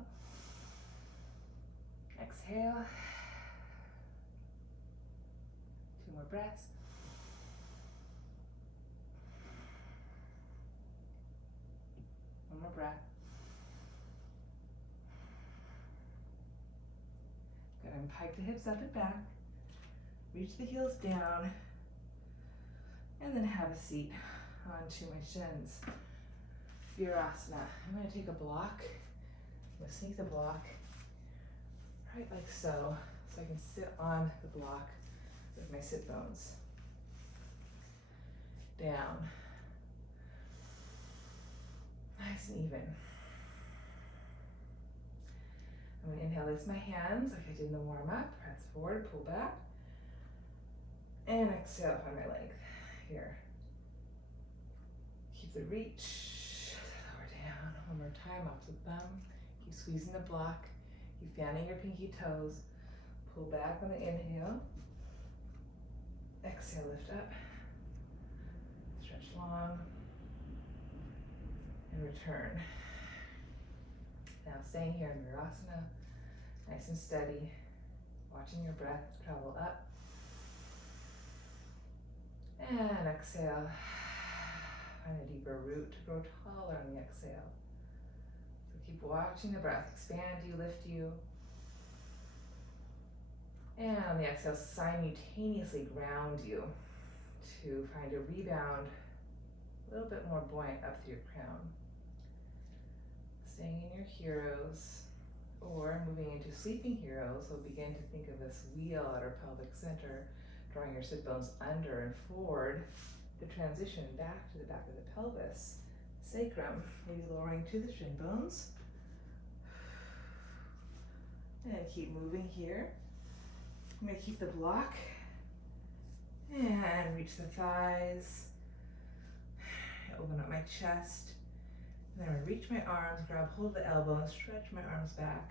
Exhale. 2 more breaths. One more breath. Good, and pike the hips up and back. Reach the heels down. And then have a seat onto my shins. Virasana. I'm going to take a block. I'm going to sneak the block right like so I can sit on the block with my sit bones. Down. Nice and even. I'm going to inhale, lift my hands like I did in the warm-up. Press forward, pull back. And exhale, find my length. Here. Keep the reach. Lower down. 1 more time, opposite thumb. Keep squeezing the block. Keep fanning your pinky toes. Pull back on the inhale. Exhale, lift up. Stretch long. And return. Now staying here in Virasana, nice and steady, watching your breath travel up. And exhale. Find a deeper root to grow taller on the exhale. So keep watching the breath expand you, lift you. And on the exhale, simultaneously ground you to find a rebound a little bit more buoyant up through your crown. Staying in your heroes or moving into sleeping heroes, we'll begin to think of this wheel at our pelvic center, drawing your sit bones under and forward to transition back to the back of the pelvis. Sacrum, maybe lowering to the shin bones. And keep moving here. I'm going to keep the block and reach the thighs. Open up my chest. And then I'm going to reach my arms, grab hold of the elbows, stretch my arms back.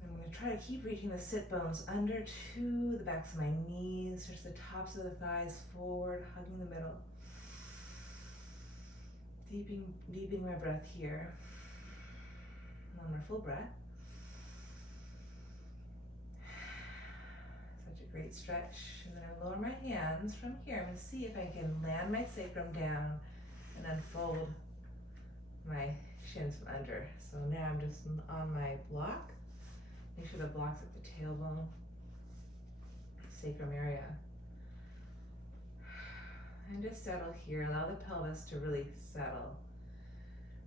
And I'm going to try to keep reaching the sit bones under to the backs of my knees, stretch the tops of the thighs forward, hugging the middle. Deepening my breath here. 1 more full breath. Such a great stretch. And then I lower my hands from here. I'm going to see if I can land my sacrum down and unfold my shins from under. So now I'm just on my block. Make sure the block's at the tailbone, sacrum area. And just settle here. Allow the pelvis to really settle.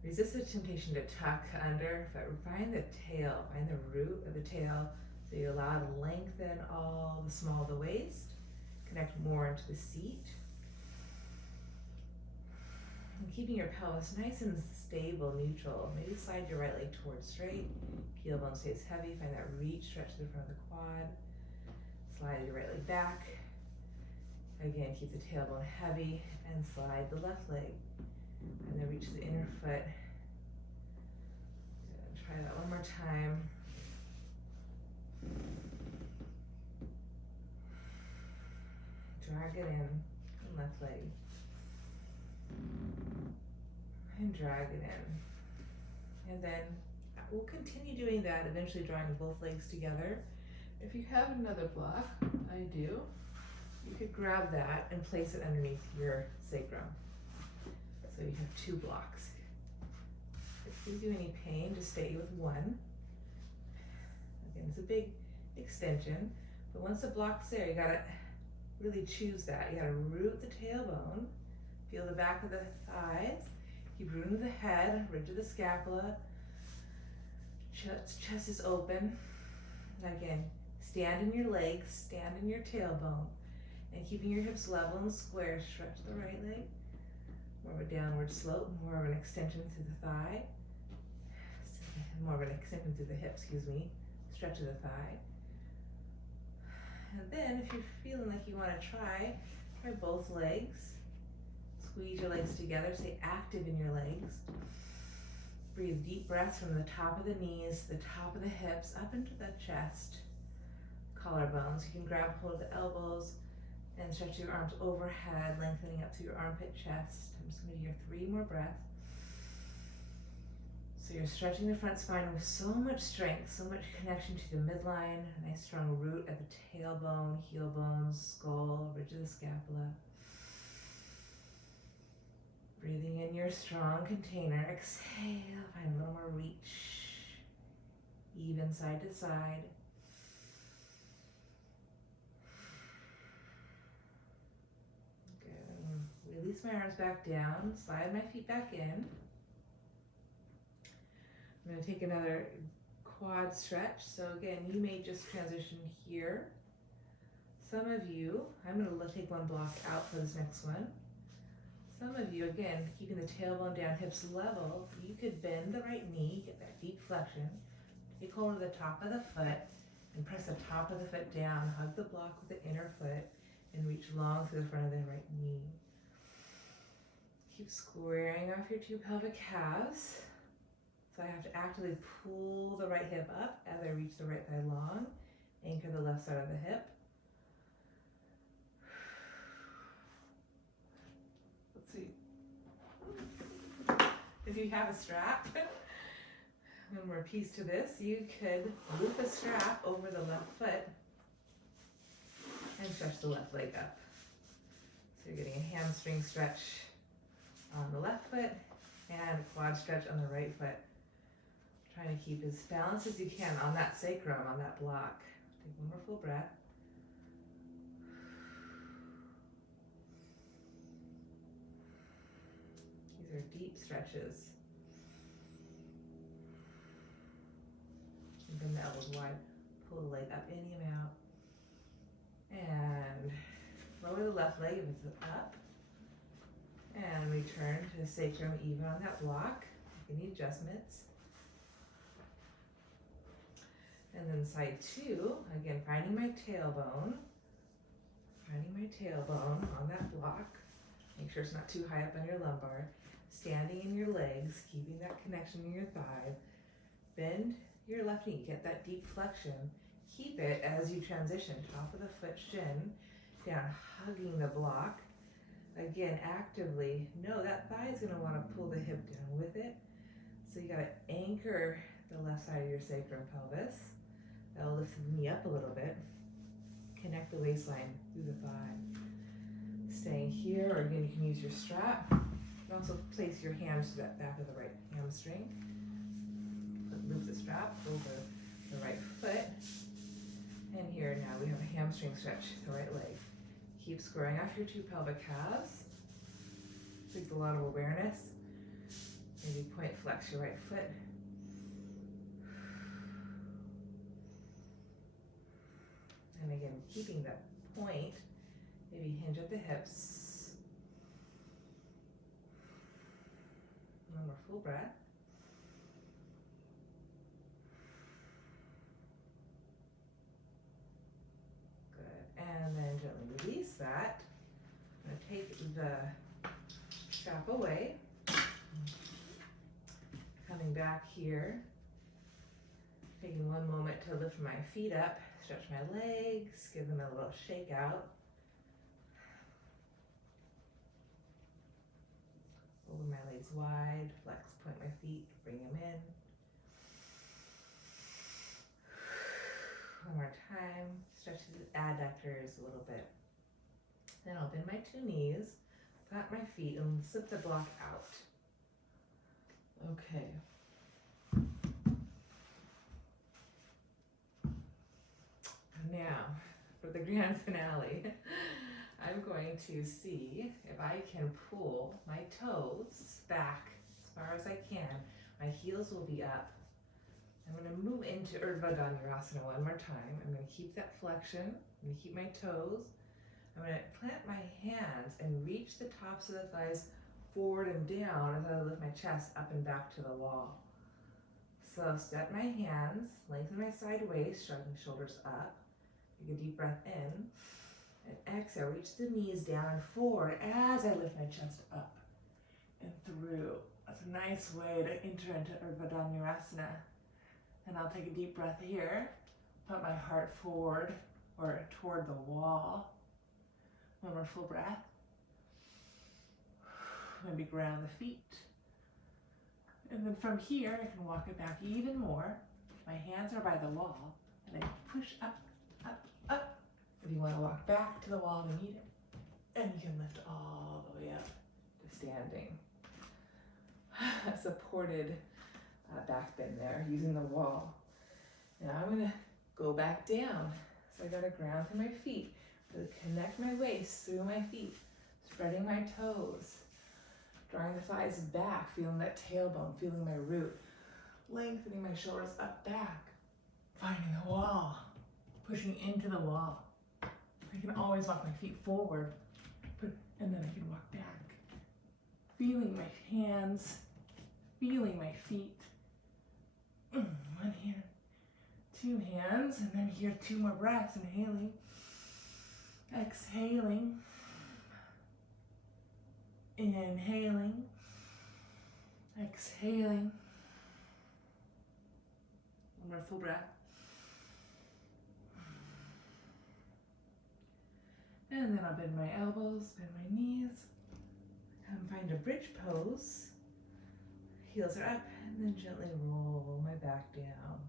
Resist the temptation to tuck under, but find the tail, find the root of the tail. So you allow it to lengthen all the small of the waist, connect more into the seat. And keeping your pelvis nice and stable, neutral. Maybe slide your right leg towards straight. Heel bone stays heavy. Find that reach, stretch to the front of the quad. Slide your right leg back. Again, keep the tailbone heavy and slide the left leg. And then reach the inner foot. Good. Try that 1 more time. Drag it in, left leg. and drag it in. And then we'll continue doing that, eventually drawing both legs together. If you have another block, I do, you could grab that and place it underneath your sacrum. So you have two blocks. If it gives you any pain, just stay with one. Again, it's a big extension, but once the block's there, you gotta really choose that. You gotta root the tailbone, feel the back of the thighs, keep rooting the head, ridge of the scapula, chest is open. And again, stand in your legs, stand in your tailbone, and keeping your hips level and square, stretch the right leg, more of a downward slope, more of an extension through the thigh, more of an extension through the hip, stretch of the thigh. And then if you're feeling like you want to try both legs. Squeeze your legs together, stay active in your legs. Breathe deep breaths from the top of the knees, the top of the hips, up into the chest, collarbones. You can grab hold of the elbows and stretch your arms overhead, lengthening up through your armpit chest. I'm just going to do your 3 more breaths. So you're stretching the front spine with so much strength, so much connection to the midline, a nice strong root at the tailbone, heel bones, skull, ridge of the scapula. Breathing in your strong container. Exhale, find a little more reach. Even side to side. Good. Release my arms back down, slide my feet back in. I'm going to take another quad stretch. So again, you may just transition here. Some of you, I'm going to take one block out for this next one. Some of you, again, keeping the tailbone down, hips level, you could bend the right knee, get that deep flexion, take hold of the top of the foot, and press the top of the foot down, hug the block with the inner foot, and reach long through the front of the right knee. Keep squaring off your 2 pelvic calves. So I have to actively pull the right hip up as I reach the right thigh long, anchor the left side of the hip. Let's see. If you have a strap, one more piece to this, you could loop a strap over the left foot and stretch the left leg up. So you're getting a hamstring stretch on the left foot and a quad stretch on the right foot. Trying to keep as balanced as you can on that sacrum, on that block. Take one more full breath. These are deep stretches. And bend the elbows wide. Pull the leg up any amount. And lower the left leg if it's up. And return to the sacrum even on that block. Any adjustments. And then side 2, again, finding my tailbone on that block. Make sure it's not too high up on your lumbar. Standing in your legs, keeping that connection in your thigh. Bend your left knee, get that deep flexion. Keep it as you transition, top of the foot, shin, down, hugging the block. Again, actively, know that thigh is gonna wanna pull the hip down with it. So you gotta anchor the left side of your sacrum pelvis. That'll lift the knee up a little bit. Connect the waistline through the thigh. Staying here, or again, you can use your strap. You can also place your hands to that back of the right hamstring. Loop the strap over the right foot. And here now we have a hamstring stretch, the right leg. Keep squaring off your 2 pelvic calves. Takes a lot of awareness. Maybe point flex your right foot. And again, keeping that point, maybe hinge at the hips. One more full breath. Good. And then gently release that. I'm going to take the strap away. Coming back here. Taking one moment to lift my feet up. Stretch my legs, give them a little shake out. Open my legs wide, flex, point my feet, bring them in. One more time, stretch the adductors a little bit. Then I'll bend my two knees, plant my feet, and slip the block out. Okay. Now, for the grand finale, I'm going to see if I can pull my toes back as far as I can. My heels will be up. I'm going to move into Urdhva Dhanurasana one more time. I'm going to keep that flexion. I'm going to keep my toes. I'm going to plant my hands and reach the tops of the thighs forward and down as I lift my chest up and back to the wall. So step my hands, lengthen my side waist, shrugging shoulders up. Take a deep breath in. And exhale, reach the knees down and forward as I lift my chest up and through. That's a nice way to enter into Urdhva Dhanurasana. And I'll take a deep breath here. Put my heart forward or toward the wall. One more full breath. Maybe ground the feet. And then from here, I can walk it back even more. My hands are by the wall, and I push up, up, up. If you want to walk back to the wall to meet it, and you can lift all the way up to standing. Supported back bend there, using the wall. Now I'm going to go back down. So I got to ground through my feet. Really connect my waist through my feet, spreading my toes, drawing the thighs back, feeling that tailbone, feeling my root, lengthening my shoulders up, back, finding the wall, pushing into the wall. I can always walk my feet forward, and then I can walk back, feeling my hands, feeling my feet. One hand, two hands, and then here 2 more breaths, inhaling, exhaling, inhaling, exhaling. One more full breath. And then I'll bend my elbows, bend my knees, come find a bridge pose. Heels are up, and then gently roll my back down.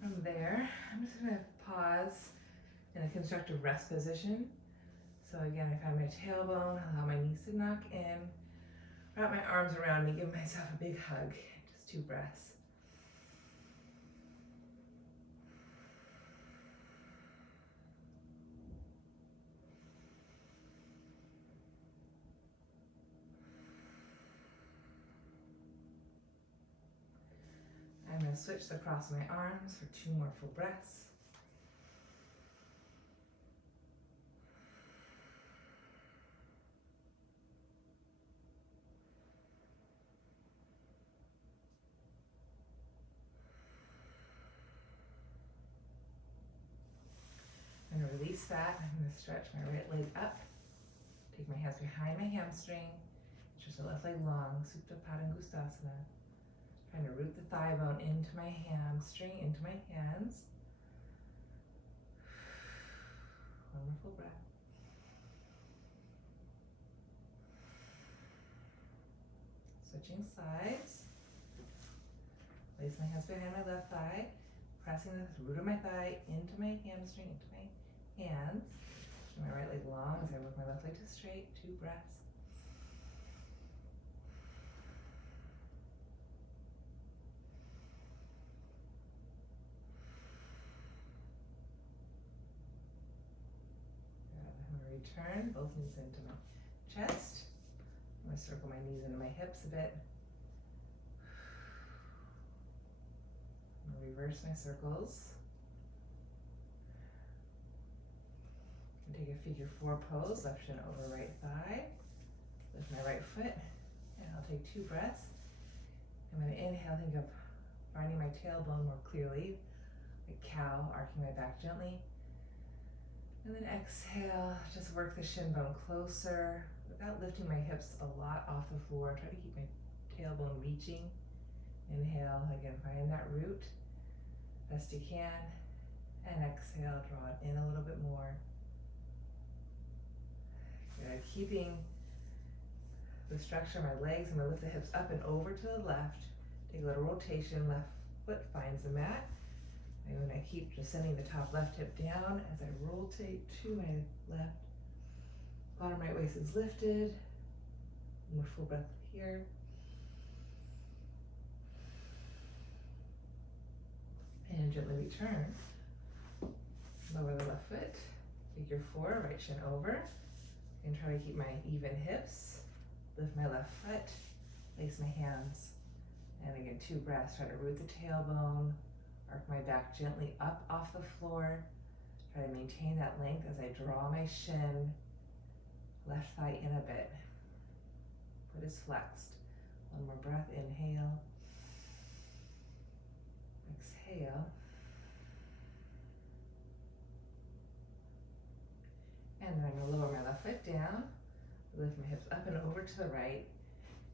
From there, I'm just going to pause in a constructive rest position. So again, I find my tailbone, allow my knees to knock in, wrap my arms around me, give myself a big hug. Just 2 breaths. I'm going to switch across my arms for 2 more full breaths. I'm going to release that. I'm going to stretch my right leg up. Take my hands behind my hamstring. Stretch the left leg long, Supta Padangustasana. Trying to root the thigh bone into my hamstring, into my hands. One more full breath. Switching sides. Place my hands behind my left thigh, pressing the root of my thigh into my hamstring, into my hands. My right leg long as I work my left leg to straight. 2 breaths. Turn both knees into my chest. I'm going to circle my knees into my hips a bit. I'm going to reverse my circles. And take a figure 4 pose, left shin over right thigh. Lift my right foot, and I'll take 2 breaths. I'm going to inhale, think of finding my tailbone more clearly, like cow, arcing my back gently. And then exhale, just work the shin bone closer without lifting my hips a lot off the floor. Try to keep my tailbone reaching. Inhale, again, find that root best you can. And exhale, draw it in a little bit more. Keeping the structure of my legs, I'm gonna lift the hips up and over to the left. Take a little rotation, left foot finds the mat. And when I keep just sending the top left hip down as I rotate to my left. Bottom right waist is lifted. More full breath here. And gently return. Lower the left foot. Figure four, right shin over. And try to keep my even hips. Lift my left foot. Place my hands. And again, 2 breaths. Try to root the tailbone. Arc my back gently up off the floor. Try to maintain that length as I draw my shin. Left thigh in a bit. Foot is flexed. One more breath, inhale. Exhale. And then I'm gonna lower my left foot down. Lift my hips up and over to the right.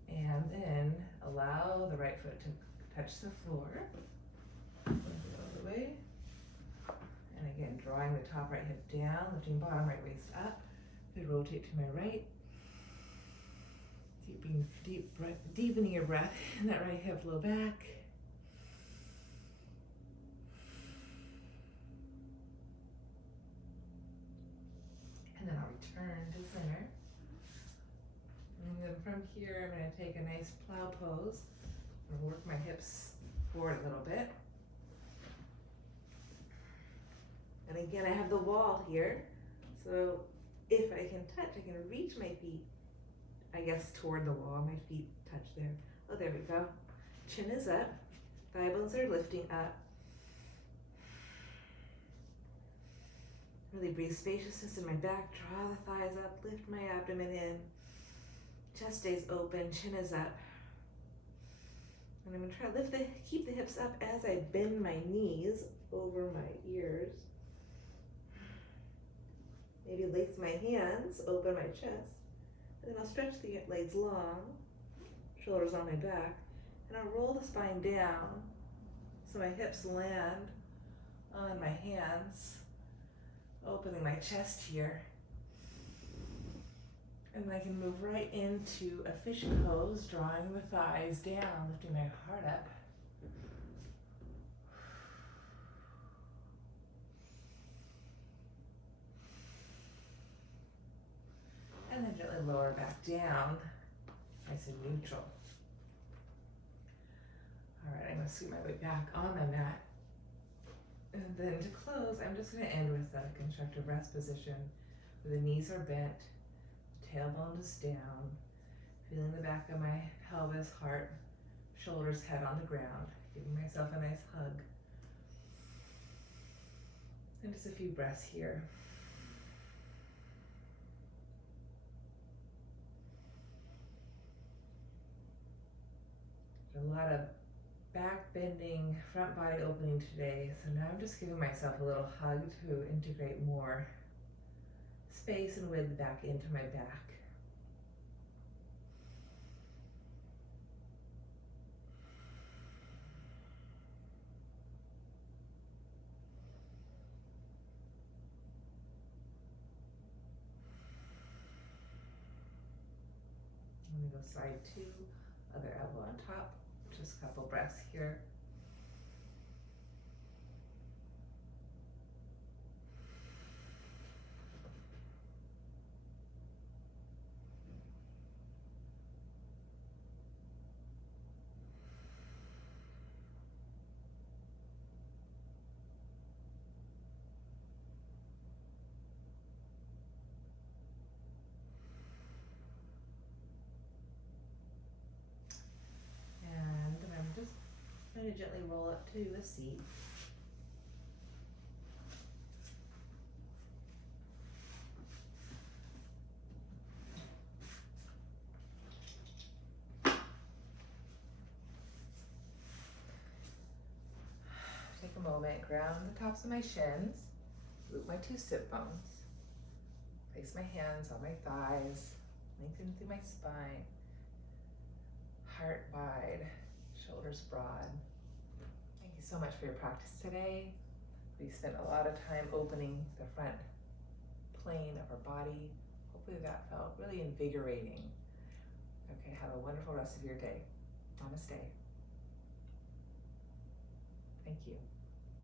And then allow the right foot to touch the floor. Lift it all the way. And again, drawing the top right hip down, lifting bottom right waist up. Could rotate to my right. Deepening your breath in that right hip, low back. And then I'll return to center. And then from here, I'm going to take a nice plow pose. I'm going to work my hips forward a little bit. And again, I have the wall here. So if I can touch, I can reach my feet, I guess, toward the wall. My feet touch there. Oh, there we go. Chin is up. Thigh bones are lifting up. Really breathe spaciousness in my back. Draw the thighs up. Lift my abdomen in. Chest stays open. Chin is up. And I'm going to try to keep the hips up as I bend my knees over my ears. Maybe lace my hands, open my chest, and then I'll stretch the legs long, shoulders on my back, and I'll roll the spine down so my hips land on my hands, opening my chest here. And then I can move right into a fish pose, drawing the thighs down, lifting my heart up. And then gently lower back down, nice and neutral. All right, I'm gonna scoot my way back on the mat. And then to close, I'm just gonna end with a constructive rest position where the knees are bent, the tailbone is down, feeling the back of my pelvis, heart, shoulders, head on the ground, giving myself a nice hug. And just a few breaths here. A lot of back bending, front body opening today. So now I'm just giving myself a little hug to integrate more space and width back into my back. I'm going to go side 2, other elbow on top. Just a couple breaths here. I'm going to gently roll up to a seat. Take a moment, ground the tops of my shins, loop my 2 sit bones, place my hands on my thighs, lengthen through my spine, heart wide, shoulders broad. Thank you so much for your practice today. We spent a lot of time opening the front plane of our body. Hope Hopefully that felt really invigorating. Okay, have a wonderful rest of your day. Namaste. Thank you.